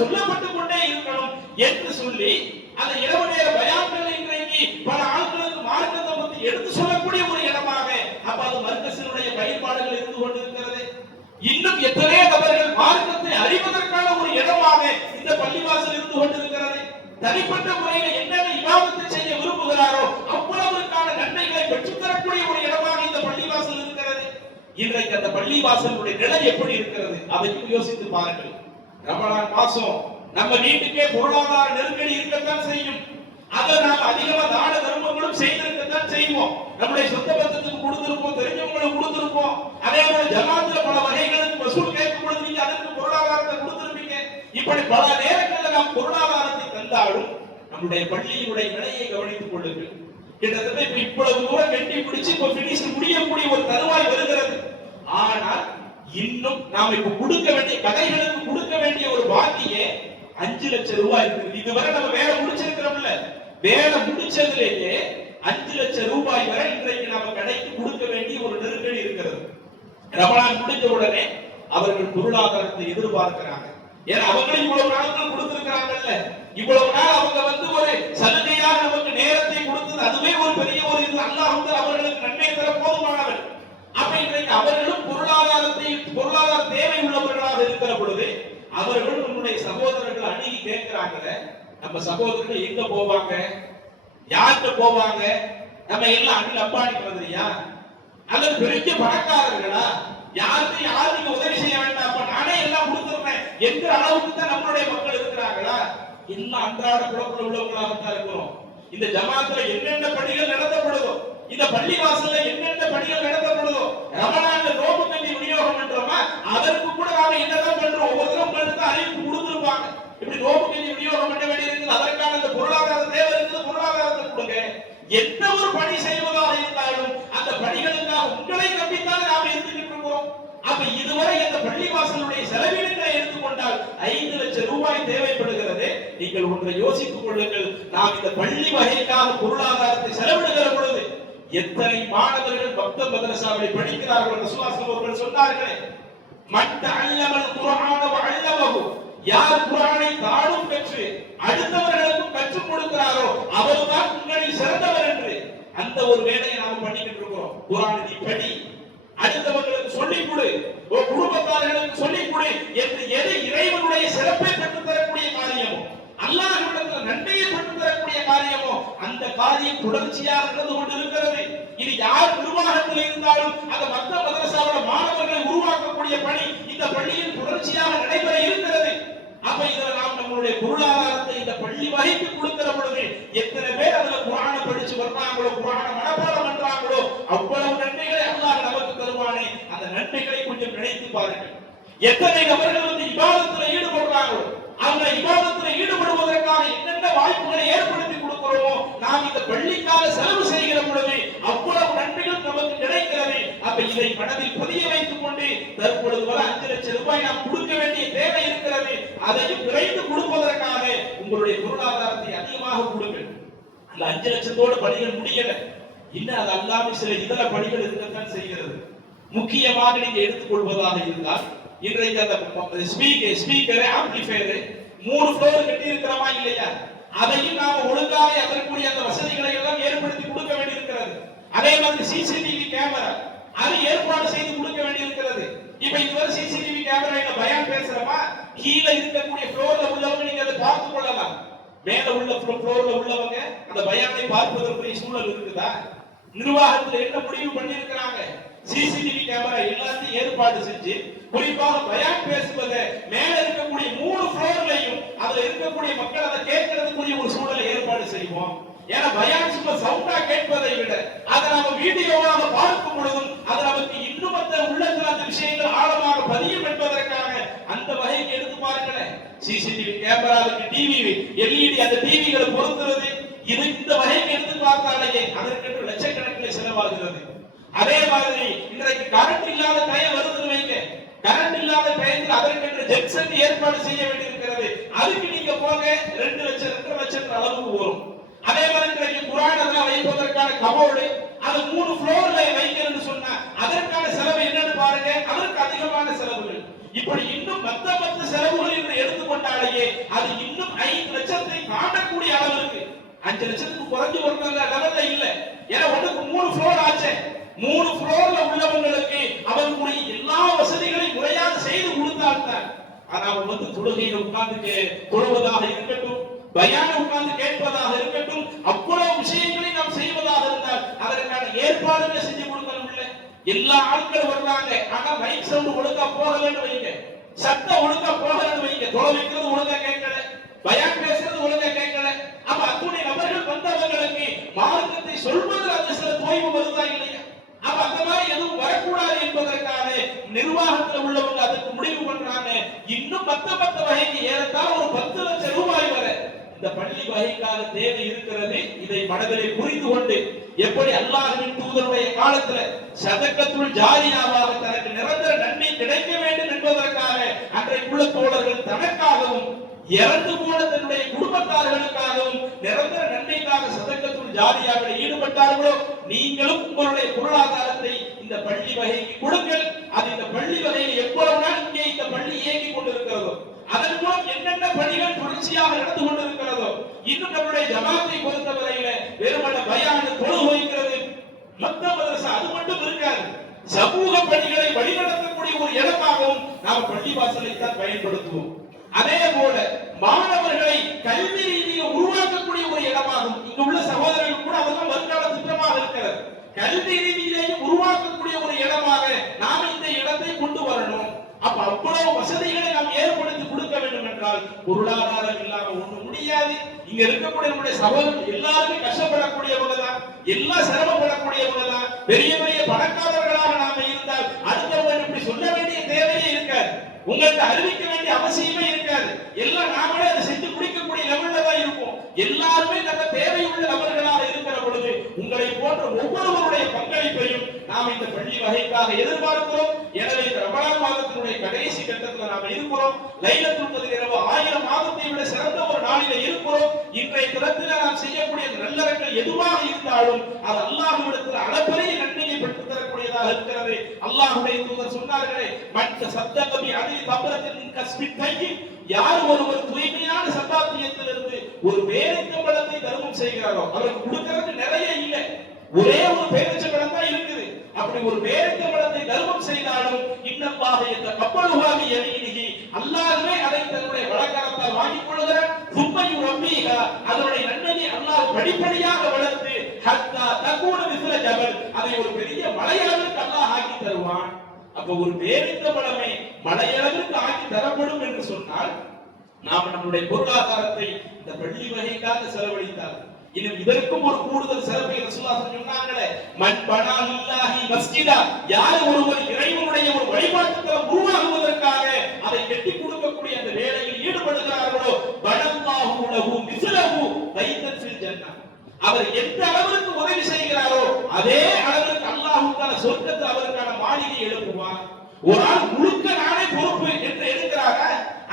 சொல்லப்பட்டு கொண்டே இருக்கணும் என்று சொல்லி அந்த இரவு நேர பயான்கள் இன்றைக்கு பல ஆட்களுக்கு மார்க்கத்தை பற்றி எடுத்து சொல்லக்கூடிய ஒரு இடமாக அப்ப அது மர்கஸினுடைய பயன்பாடுகள் இருந்து கொண்டிருக்கிறது. இன்னும் எத்தனை நபர்கள் மார்க்கத்தை அறிவதற்கான ஒரு இடமாக இந்த பள்ளிவாசல் இருந்து கொண்டிருக்கிறது. தனிப்பட்ட முறையில் என்னென்ன இபாதத்தை செய்ய விரும்புகிறாரோ அவ்வளவுக்கான நன்மைகளை பெற்றுத்தரக்கூடிய ஒரு இடமாக இந்த பள்ளிவாசல் இருக்கிறது. இன்றைக்கு அந்த பள்ளிவாசலுடைய நிலை எப்படி இருக்கிறது அதையும் யோசித்து பாருங்கள். ரமலான் மாசம் நம்ம வீட்டுக்கே பொருளாதார நெருக்கடி இருக்கத்தான் செய்யும். அதை நாம் அதிகமா தான தர்மங்களும் செய்திருக்கத்தான் செய்வோம். நம்முடைய சொந்த பந்தத்துக்கு கொடுத்திருப்போம், தெரிஞ்சவங்களுக்கு கொடுத்திருப்போம். அதே போல ஜமாத்துல பல வகைகளுக்கு வசூல் கேட்கும் பொழுது நீங்க அதற்கு பொருளாதாரத்தை கொடுத்திருப்பீங்க. இப்படி பல நேரங்களில் நாம் பொருளாதாரத்தை தந்தாலும் நம்முடைய பள்ளியினுடைய நிலையை கவனித்துக் கொள்ளுங்கள். கிட்டத்தட்ட இப்ப இவ்வளவு தூரம் கட்டி பிடிச்சு இப்ப பினிஷ் முடியக்கூடிய ஒரு தருவாய் வருகிறது. ஆனால் இன்னும் நாம் இப்ப கொடுக்க வேண்டிய கதைகளுக்கு கொடுக்க வேண்டிய ஒரு பாக்கியே 5 லட்சம் ரூபாய் இருக்கு. இதுவரை நம்ம வேலை முடிச்சிருக்கிறோம்ல, வேலை முடிச்சதுலேயே 5 லட்சம் ரூபாய் வரை இன்றைக்கு நம்ம கடைக்கு கொடுக்க வேண்டிய ஒரு நெருக்கடி இருக்கிறது. ரமலான் முடிஞ்ச உடனே அவர்கள் பொருளாதாரத்தை எதிர்பார்க்கிறாங்க. ஏன்னா அவங்களும் இவ்வளவு நாட்கள் கொடுத்திருக்கிறாங்கல்ல, இவ்வளவு நாள் அவங்க ஒரு சலுகையாக நமக்கு நேரத்தை கொடுத்தது அதுவே ஒரு பெரிய ஒரு இது. அல்லாஹ் அவர்களுக்கு நன்மை தர போதுமானவர். அப்ப இன்றைக்கு அவர்களும் பொருளாதார தேவை உள்ளவர்களாக இருக்கிற பொழுது அவர்கள் நம்முடைய சகோதரர்கள் அணுகி கேட்கிறாங்க, நம்ம சகோதரர்கள் எங்க போவாங்க, யார்கிட்ட போவாங்க? நம்ம எல்லாம் அணில் அப்பானி மாதிரியா அல்லது பெரிய பணக்காரர்களா? யாருக்கு உதவி செய்ய வேண்டாம், அப்ப நானே எல்லாம் கொடுத்துருப்பேன் என்கிற அளவுக்கு தான் நம்மளுடைய மக்கள் இருக்கிறாங்களா? எல்லாம் அன்றாட குழப்பத்தில் உள்ளவங்களாகத்தான் இருக்கிறோம். இந்த ஜமாத்துல என்னென்ன பணிகள் நடத்தப்படுதோ, இந்த பள்ளிவாசல்ல என்னென்ன பணிகள் நடத்தப்படுதோ, ரமலான்ல நோம்பு கஞ்சி விநியோகம் பண்றோமா அதற்கு கூட நாம என்னதான் பண்றோம்? ஒவ்வொருத்தரும் உங்களுக்கு அறிவிப்பு கொடுத்துருப்பாங்க, இப்படி நோம்பு கஞ்சி விநியோகம் பண்ண வேண்டியிருக்குது, அதற்கான அந்த பொருளாதார தேவை இருக்குது, பொருளாதாரத்தை கொடுங்க. எந்த ஒரு பணி செய்வதாக இருந்தாலும் அந்த பணிகளுக்காக உங்களை நம்பித்தான் நாம் இருந்துகிட்டு இருக்கிறோம். அப்ப இதுவரை இந்த பள்ளிவாசலுடைய செலவினங்களை எடுத்துக்கொண்டால் 5 லட்சம் ரூபாய் தேவைப்படுகிறது. நீங்கள் ஒன்றை யோசித்துக் கொள்ளுங்கள், நாம் இந்த பள்ளி வகைக்கான பொருளாதாரத்தை செலவிடுகிற பொழுது எத்தனை மாணவர்கள் பக்த மதரசாவை படிக்கிறார்கள்? ரசூலுல்லாஹி அவர்கள் சொன்னார்களே, மன் தஅல்லமல் குர்ஆன வ அல்லமஹு, யார் குர்ஆனை தானும் பெற்று அடுத்தவர்களுக்கும் கற்றுக் கொடுக்கிறாரோ அவர்தான் உங்களில் சிறந்தவர் என்று. அந்த ஒரு வேலையை நாம பண்ணிக்கிட்டு இருக்கிறோம். குர்ஆனை நீ படி, அடுத்தவர்களுக்கு சொல்லிக் கொடு, குடும்பத்தார்களுக்கு சொல்லிக் கொடு என்று எது இறைவனுடைய சிறப்பை பெற்றுத் தரக்கூடிய காரியமோ, அல்லாஹ்விடத்தில் நன்மையை பெற்றுத் தரக்கூடிய காரியமோ அந்த காரியம் தொடர்ச்சியாக நடந்து கொண்டிருக்கிறது. இது யார் நிர்வாகத்தில் இருந்தாலும் அந்த மத்த மதரசாவோட மாணவர்களை உருவாக்கக்கூடிய பணி இந்த பள்ளியில் தொடர்ச்சியாக நடைபெற இருக்கிறது. அப்ப இதுல நாம் நம்மளுடைய பொருளாதாரத்தை இந்த பள்ளி வகைக்கு கொடுக்கிற பொழுது எத்தனை பேர் அதுல குர்ஆனை படிச்சு வர்றாங்களோ, குர்ஆனை மனப்பாடம் பண்றாங்களோ அவ்வளவு நன்மைகளை அல்லாஹ் நமக்கு தருவானே. அந்த நன்மைகளை கொஞ்சம் நினைத்து பாருங்கள். எத்தனை நபர்கள் இபாதத்தில் ஈடுபடுறாங்களோ, அவங்க இபாதத்தில் ஈடுபடுவதற்காக என்னென்ன வாய்ப்புகளை ஏற்படுத்தி கொடுக்கிறோமோ நாம் இந்த பள்ளிக்காக செலவு செய்கிற பொழுது அவ்வளவு நன்மைகள் நமக்கு கிடைக்கிறது. அப்ப இதை மனதில் பதிய வைத்துக் கொண்டு தற்பொழுது வர 5 லட்சம் ரூபாய் நாம் கொடுக்க வேண்டிய தேவை இருக்கிறது. அதையும் விரைந்து கொடுப்பதற்காக உங்களுடைய பொருளாதாரத்தை அதிகமாக கொடுங்கள். அந்த 5 லட்சத்தோடு பணிகள் முடியல, இன்னும் அது அல்லாம சில இதர பணிகள் இருக்கத்தான் செய்கிறது. முக்கியமாக நீங்க எடுத்துக்கொள்வதாக இருந்தால் இன்றைக்கு அந்த ஸ்பீக்கர் ஆம்பிளிஃபையர் 3 ஃப்ளோர் கட்டி இருக்கிறோமா இல்லையா, அதையும் நாம ஒழுங்காக அதற்குரிய அந்த வசதிகளை எல்லாம் ஏற்படுத்தி கொடுக்க வேண்டியிருக்கிறது. அதே மாதிரி சிசிடிவி கேமரா அது ஏற்பாடு செய்து கொடுக்க வேண்டியிருக்கிறது. இப்ப இதுவரை சிசிடிவி கேமரா இல்ல, பயான் பேசுறமா கீழே இருக்கக்கூடிய ஃப்ளோர்ல உள்ளவங்க நீங்க அதை பார்த்து கொள்ளலாம். மேல உள்ள ஃப்ளோர்ல உள்ளவங்க அந்த பயானை பார்ப்பதற்குரிய சூழல் இருக்குதா? நிர்வாகத்தில் என்ன முடிவு பண்ணியிருக்கிறாங்க? சிசிடிவி கேமரா எல்லாத்தையும் ஏற்பாடு செஞ்சு குறிப்பாக பயான் பேசுவதை மேல இருக்கக்கூடிய 3 ஃப்ளோர்லையும் அதுல இருக்கக்கூடிய மக்கள் அதை கேட்கறதுக்குரிய ஒரு சூழலை ஏற்பாடு செய்வோம். ஏன்னா பயான் சும்மா சவுண்டா கேட்பதை விட அதை நம்ம வீடியோவாக பார்க்கும் பொழுதும் அது நமக்கு இன்னும் அந்த உள்ளத்துல அந்த விஷயங்கள் ஆழமாக பதியும் என்பதற்காக அந்த வகைக்கு எடுத்து பாருங்களேன். சிசிடிவி கேமராவுக்கு டிவி எல்இடி அந்த டிவிகளை பொருத்துறது, இது இந்த வகைக்கு எடுத்து பார்த்தாலேயே அதற்கு லட்சக்கணக்கில் செலவாகிறது. அதே மாதிரி இன்றைக்கு கரண்ட் இல்லாத டயம் வருதுன்னு வைங்க, கரண்ட் இல்லாத டயத்தில் அதற்கென்று ஜெக்சன் ஏற்பாடு செய்ய வேண்டியிருக்கிறது. அதுக்கு நீங்க போங்க 2 லட்சம் 2.5 லட்சம் அளவுக்கு வரும். அதே மாதிரி இன்றைக்கு குர்ஆன் அதெல்லாம் வைப்பதற்கான கபோர்டு அது 3 ஃப்ளோர்ல வைக்கிறேன்னு சொன்னா அதற்கான செலவு என்னன்னு பாருங்க, அதற்கு அதிகமான செலவுகள். இப்படி இன்னும் மத்த செலவுகள் என்று எடுத்துக்கொண்டாலேயே இருக்கிறாயே அது இன்னும் 5 லட்சத்தை தாண்டக்கூடிய அளவுக்கு 5 லட்சத்துக்கு குறைஞ்சு ஒரு லெவல்ல இல்ல. ஏன்னா ஒண்ணுக்கு 3 ஃப்ளோர் ஆச்சு. 3 ஃப்ளோர்ல உள்ளவங்களுக்கு அவர்களுடைய எல்லா வசதிகளையும் முறையாக செய்து கொடுத்தால்தான். ஆனா அவர் வந்து தொழுகையில் உட்கார்ந்து தொழுவதாக இருக்கட்டும், பயான உட்கார்ந்து கேட்பதாக இருக்கட்டும், அவ்வளவு விஷயங்களை நாம் செய்வதாக இருந்தால் அதற்கான ஏற்பாடுகளை செஞ்சு கொடுக்கணும். இல்ல எல்லா ஆட்களும் வர்றாங்க, ஆனா மைக் சவுண்ட் ஒழுங்கா போகலன்னு வைங்க, சத்தம் ஒழுங்கா போகலன்னு வைங்க, தொலை வைக்கிறது ஒழுங்கா கேட்கல, பயான் பேசுறது ஒழுங்கா கேட்கல. அப்ப அத்துணை நபர்கள் வந்தவர்களுக்கு மார்க்கத்தை சொல்வதில் அந்த சில தொய்வு வருதா இல்லையா? அப்ப அந்த மாதிரி எதுவும் வரக்கூடாது என்பதற்காக நிர்வாகத்தில் உள்ளவங்க அதுக்கு முடிவு பண்றாங்க. இன்னும் மத்த வகைக்கு ஏறத்தாழ ஒரு 10 லட்சம் ரூபாய் வரை இந்த பள்ளி வகைக்கான தேவை இருக்கிறது. இதை மனதிலே புரிந்து கொண்டு எப்படி அல்லாஹ்வின் தூதருடைய காலத்துல சதக்கத்துல் ஜாரியாவாக தனக்கு நிரந்தர நன்மை கிடைக்க வேண்டும் என்பதற்காக அன்றைக்குள்ள தோழர்கள் தனக்காகவும் இறந்து போன தன்னுடைய குடும்பத்தார்களுக்காகவும் நிரந்தர நன்மைக்காக சதக்கத்துல் ஜாரியாவில் ஈடுபட்டார்களோ, நீங்களும் உங்களுடைய பொருளாதாரத்தை இந்த பள்ளி வகைக்கு கொடுங்கள். அது இந்த பள்ளி வகையில் எவ்வளவு நாள் இங்கே இந்த பள்ளி இயங்கிக் கொண்டிருக்கிறதோ, அதன் மூலம் என்னென்ன பணிகள் தொடர்ச்சியாக நடந்து கொண்டிருக்கிறதோ, இன்னும் நம்முடைய ஜமாத்தை பொறுத்தவரையில வெறுமன பயான் தொழு வைக்கிறது மத்த மதரசா அது மட்டும் இருக்காது. சமூக பணிகளை வழிநடத்தக்கூடிய ஒரு இடமாகவும் நாம் பள்ளி வாசலை தான் பயன்படுத்துவோம். அதே போல மாணவர்களை கல்வி ரீதியில் உருவாக்கக்கூடிய ஒரு இடமாகும். இங்கு உள்ள சகோதரர்கள் கூட அதெல்லாம் வருங்கால திட்டமாக இருக்கிறது. கல்வி ரீதியிலேயே உருவாக்கக்கூடிய ஒரு இடமாக நாம் இந்த இடத்தை கொண்டு வரணும். அப்ப அவ்வளவு வசதிகளை நாம் ஏற்படுத்தி கொடுக்க வேண்டும் என்றால் பொருளாதாரம் இல்லாம ஒண்ணும் முடியாது. இங்க இருக்கக்கூடிய நம்முடைய சகோதரர்கள் எல்லாருமே கஷ்டப்படக்கூடியவங்க தான், எல்லாம் சிரமப்படக்கூடியவங்க தான். பெரிய பெரிய பணக்காரர்களாக நாம இருந்தால் அடுத்தவங்க இப்படி சொல்ல வேண்டிய தேவையே இருக்காது, உங்களுக்கு அறிவிக்க வேண்டிய அவசியமே இருக்காது. எல்லாம் நாமளே அதை செஞ்சு முடிக்கக்கூடிய லெவல்ல தான் இருக்கும். எல்லாருமே நம்ம தேவையுள்ள நபர்களாக இருக்கிற பொழுது உங்களை போன்ற ஒவ்வொருவருடைய பங்களிப்பையும் நாம் இந்த பள்ளி வகைக்காக எதிர்பார்க்கிறோம். எனவே இந்த ரமலான் மாதத்தினுடைய கடைசி கட்டத்தில் நாம் இருக்கிறோம். லைலத்துல் கத்ர் இரவு 1000 மாதத்தை விட சிறந்த ஒரு நாளிலே இருக்கிறோம். இன்றைய தினத்தில் நாம் செய்யக்கூடிய நல்லறங்கள் எதுவாக இருந்தாலும் அது அல்லாஹ்விடத்தில் அளப்பரிய நன்மையை பெற்றுத் தரக்கூடியதாக இருக்கிறது. அல்லாஹ்வுடைய தூதர் சொன்னார்களே, மன் தஸத்தக பி அத்லி தம்ரத்தின் மின் கஸ்பி தய்யிப், யார் ஒருவர் தூய்மையான சம்பாத்தியத்திலிருந்து ஒரு பேரிச்சம்பழத்தை தர்மம் செய்கிறாரோ, அவருக்கு கொடுக்கிறது நிறைய இல்லை, ஒரே ஒரு பேரிச்சம்பழம் தான் இருக்குது. அப்படி ஒரு பேரிச்சம்பழத்தை தர்மம் செய்தாலும் இன்னல்லாஹ் யதகப்பலுஹு பி யமீனிஹி, அல்லாஹ்வே அதை தன்னுடைய வலக்கரத்தால் வாங்கிக் கொள்கிறார். சும்மயு ரப்பீஹா, அதனுடைய நன்மையை அல்லாஹ் படிப்படியாக வளர்த்து ஹத்தா தகூன மிஸ்ல ஜபல், அதை ஒரு பெரிய மலையளவிற்கு அல்லாஹ் ஆக்கி தருவான். அப்ப ஒரு பேரிச்சம்பழமே மலையளவிற்கு ஆக்கி தரப்படும் என்று சொன்னால் நாம் நம்முடைய பொருளாதாரத்தை இந்த பள்ளி வகைக்காக செலவழித்தால் இன்னும் இதற்கும் ஒரு கூடுதல் சிறப்பை ரசூலுல்லாஹ் சொன்னாங்களே, மன் பனா லில்லாஹி மஸ்ஜிதா, யார் ஒருவர் இறைவனுடைய ஒரு வழிபாட்டு தலம் உருவாகுவதற்காக அதை கட்டி கொடுக்கக்கூடிய அந்த வேலையில் ஈடுபடுகிறார்களோ, பனல்லாஹு லஹு மிஸ்லஹு பைத்தன் ஃபில் ஜன்னah, அவர் எந்த அளவுக்கு உதவி செய்கிறாரோ அதே அளவுக்கு அல்லாஹ்வுக்கான சொர்க்கத்தில் அவருக்கான மாளிகை எழுப்புவார். ஒரு ஆள் முழுக்க நானே பொறுப்பு என்று எடுக்கிறாங்க,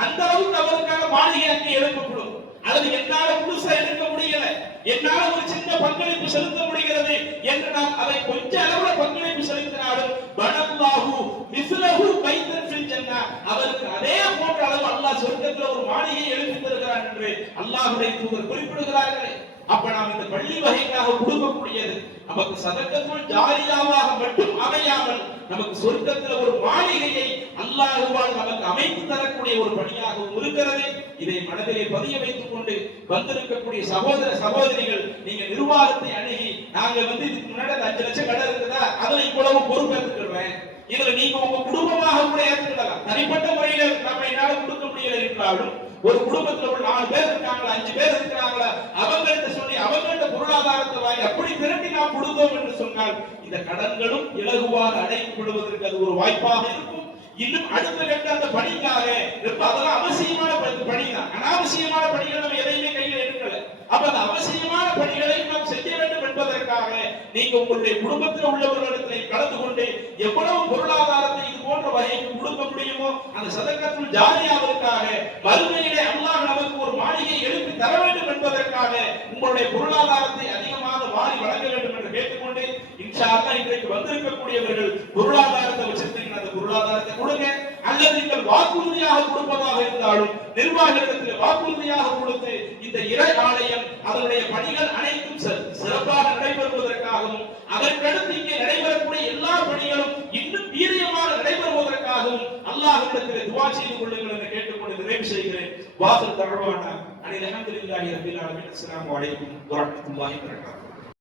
அந்த அளவுக்கு அவருக்கான மாளிகை அங்கே எழுப்பப்படும். அல்லது என்னால முழுசா எடுக்க முடியல, என்னால ஒரு சின்ன பங்களிப்பு செலுத்த முடிகிறது என்று நாம் அதை கொஞ்ச அளவுல பங்களிப்பு செலுத்தினாலும் பனல்லாஹு மிஸ்லஹு பைத்தன் ஃபில் ஜன்னah, அவருக்கு அதே போன்ற அளவு அல்லாஹ் சொர்க்கத்தில் ஒரு மாளிகை எழுப்பி தருகிறார் என்று அல்லாஹ்வுடைய தூதர் குறிப்பிடுகிறார்களே. அப்ப நாம் இந்த பள்ளி வகைக்காக கொடுக்கக்கூடியது நமக்கு சதக்கத்துல் ஜாரியாவாக மட்டும் அமையாமல் நமக்கு சொர்க்கத்தில் ஒரு மாளிகையை அல்லாஹ்வால் நமக்கு அமைத்து தரக்கூடிய ஒரு பணியாகவும் இருக்கிறது. இதை மனதிலே பதிய வைத்துக் கொண்டு வந்திருக்கக்கூடிய சகோதர சகோதரிகள், நீங்க நிர்வாகத்தை அணுகி நாங்க இதுக்கு முன்னாடி 5 லட்சம் கடை இருக்குதா, அதுல இவ்வளவு பொறுப்பேற்றுக்கிறேன், இதுல நீங்க உங்க குடும்பமாக கூட ஏற்றுக்கலாம். தனிப்பட்ட முறையில நம்ம என்னால கொடுக்க முடியல என்றாலும் ஒரு குடும்பத்துல ஒரு 4 பேர் இருக்காங்களா, 5 பேர் இருக்கிறாங்களா, அவங்கள்ட்ட சொல்லி அவங்கள்ட்ட பொருளாதாரத்தை வாங்கி அப்படி திரட்டி நாம் கொடுத்தோம் என்று சொன்னால் இந்த கடன்களும் இலகுவாக அடைக்கப்படுவதற்கு அது ஒரு வாய்ப்பாக இருக்கும். இன்னும் அடுத்த கட்ட அந்த பணிக்காக அதெல்லாம் அவசியமான பணி தான், அனாவசியமான பணிகள் நம்ம எதையுமே கையில் எடுக்கல. அப்ப அந்த அவசியமான பணிகளை நாம் செய்ய வேண்டும் என்பதற்காக நீங்க உங்களுடைய குடும்பத்தில் உள்ளவர்களிடத்தில் கலந்து கொண்டு எவ்வளவு பொருளாதாரத்தை இது போன்ற வகைக்கு கொடுக்க முடியுமோ அந்த சதக்கத்துல் ஜாரியாவிற்காக மறுமையிலே அல்லாஹ் நமக்கு ஒரு மாளிகை எழுப்பி தர வேண்டும் என்பதற்காக உங்களுடைய பொருளாதாரத்தை அதிகமாக வாரி வழங்க வேண்டும் என்று கேட்டுக்கொண்டு இன்ஷா அல்லாஹ் இன்றைக்கு வந்திருக்கக்கூடியவர்கள் பொருளாதாரத்தை வச்சிருந்தீங்கன்னா அந்த பொருளாதாரத்தை கொடுங்க, அல்லது அல்லது நீங்கள் வாக்குறுதியாக கொடுப்பதாக இருந்தாலும் நிர்வாகிகளிடத்தில் வாக்குறுதியாக கொடுத்து இந்த இறை ஆலயம் அதனுடைய பணிகள் அனைத்தும் சிறப்பாக நடைபெறுவதற்காகவும் அதற்கடுத்து இங்கே நடைபெறக்கூடிய எல்லா பணிகளும் இன்னும் வீரியமாக நடைபெறுவதற்காகவும் அல்லாஹ்விடத்தில் துஆ செய்து கொள்ளுங்கள் என்று கேட்டுக்கொண்டு நிறைவு செய்கிறேன். வாசல் தகவானா அனில் அல்ஹம்துலில்லாஹி ரப்பில் ஆலமீன். அஸ்ஸலாமு அலைக்கும் வரஹ்மத்துல்லாஹி வபரகாத்துஹு.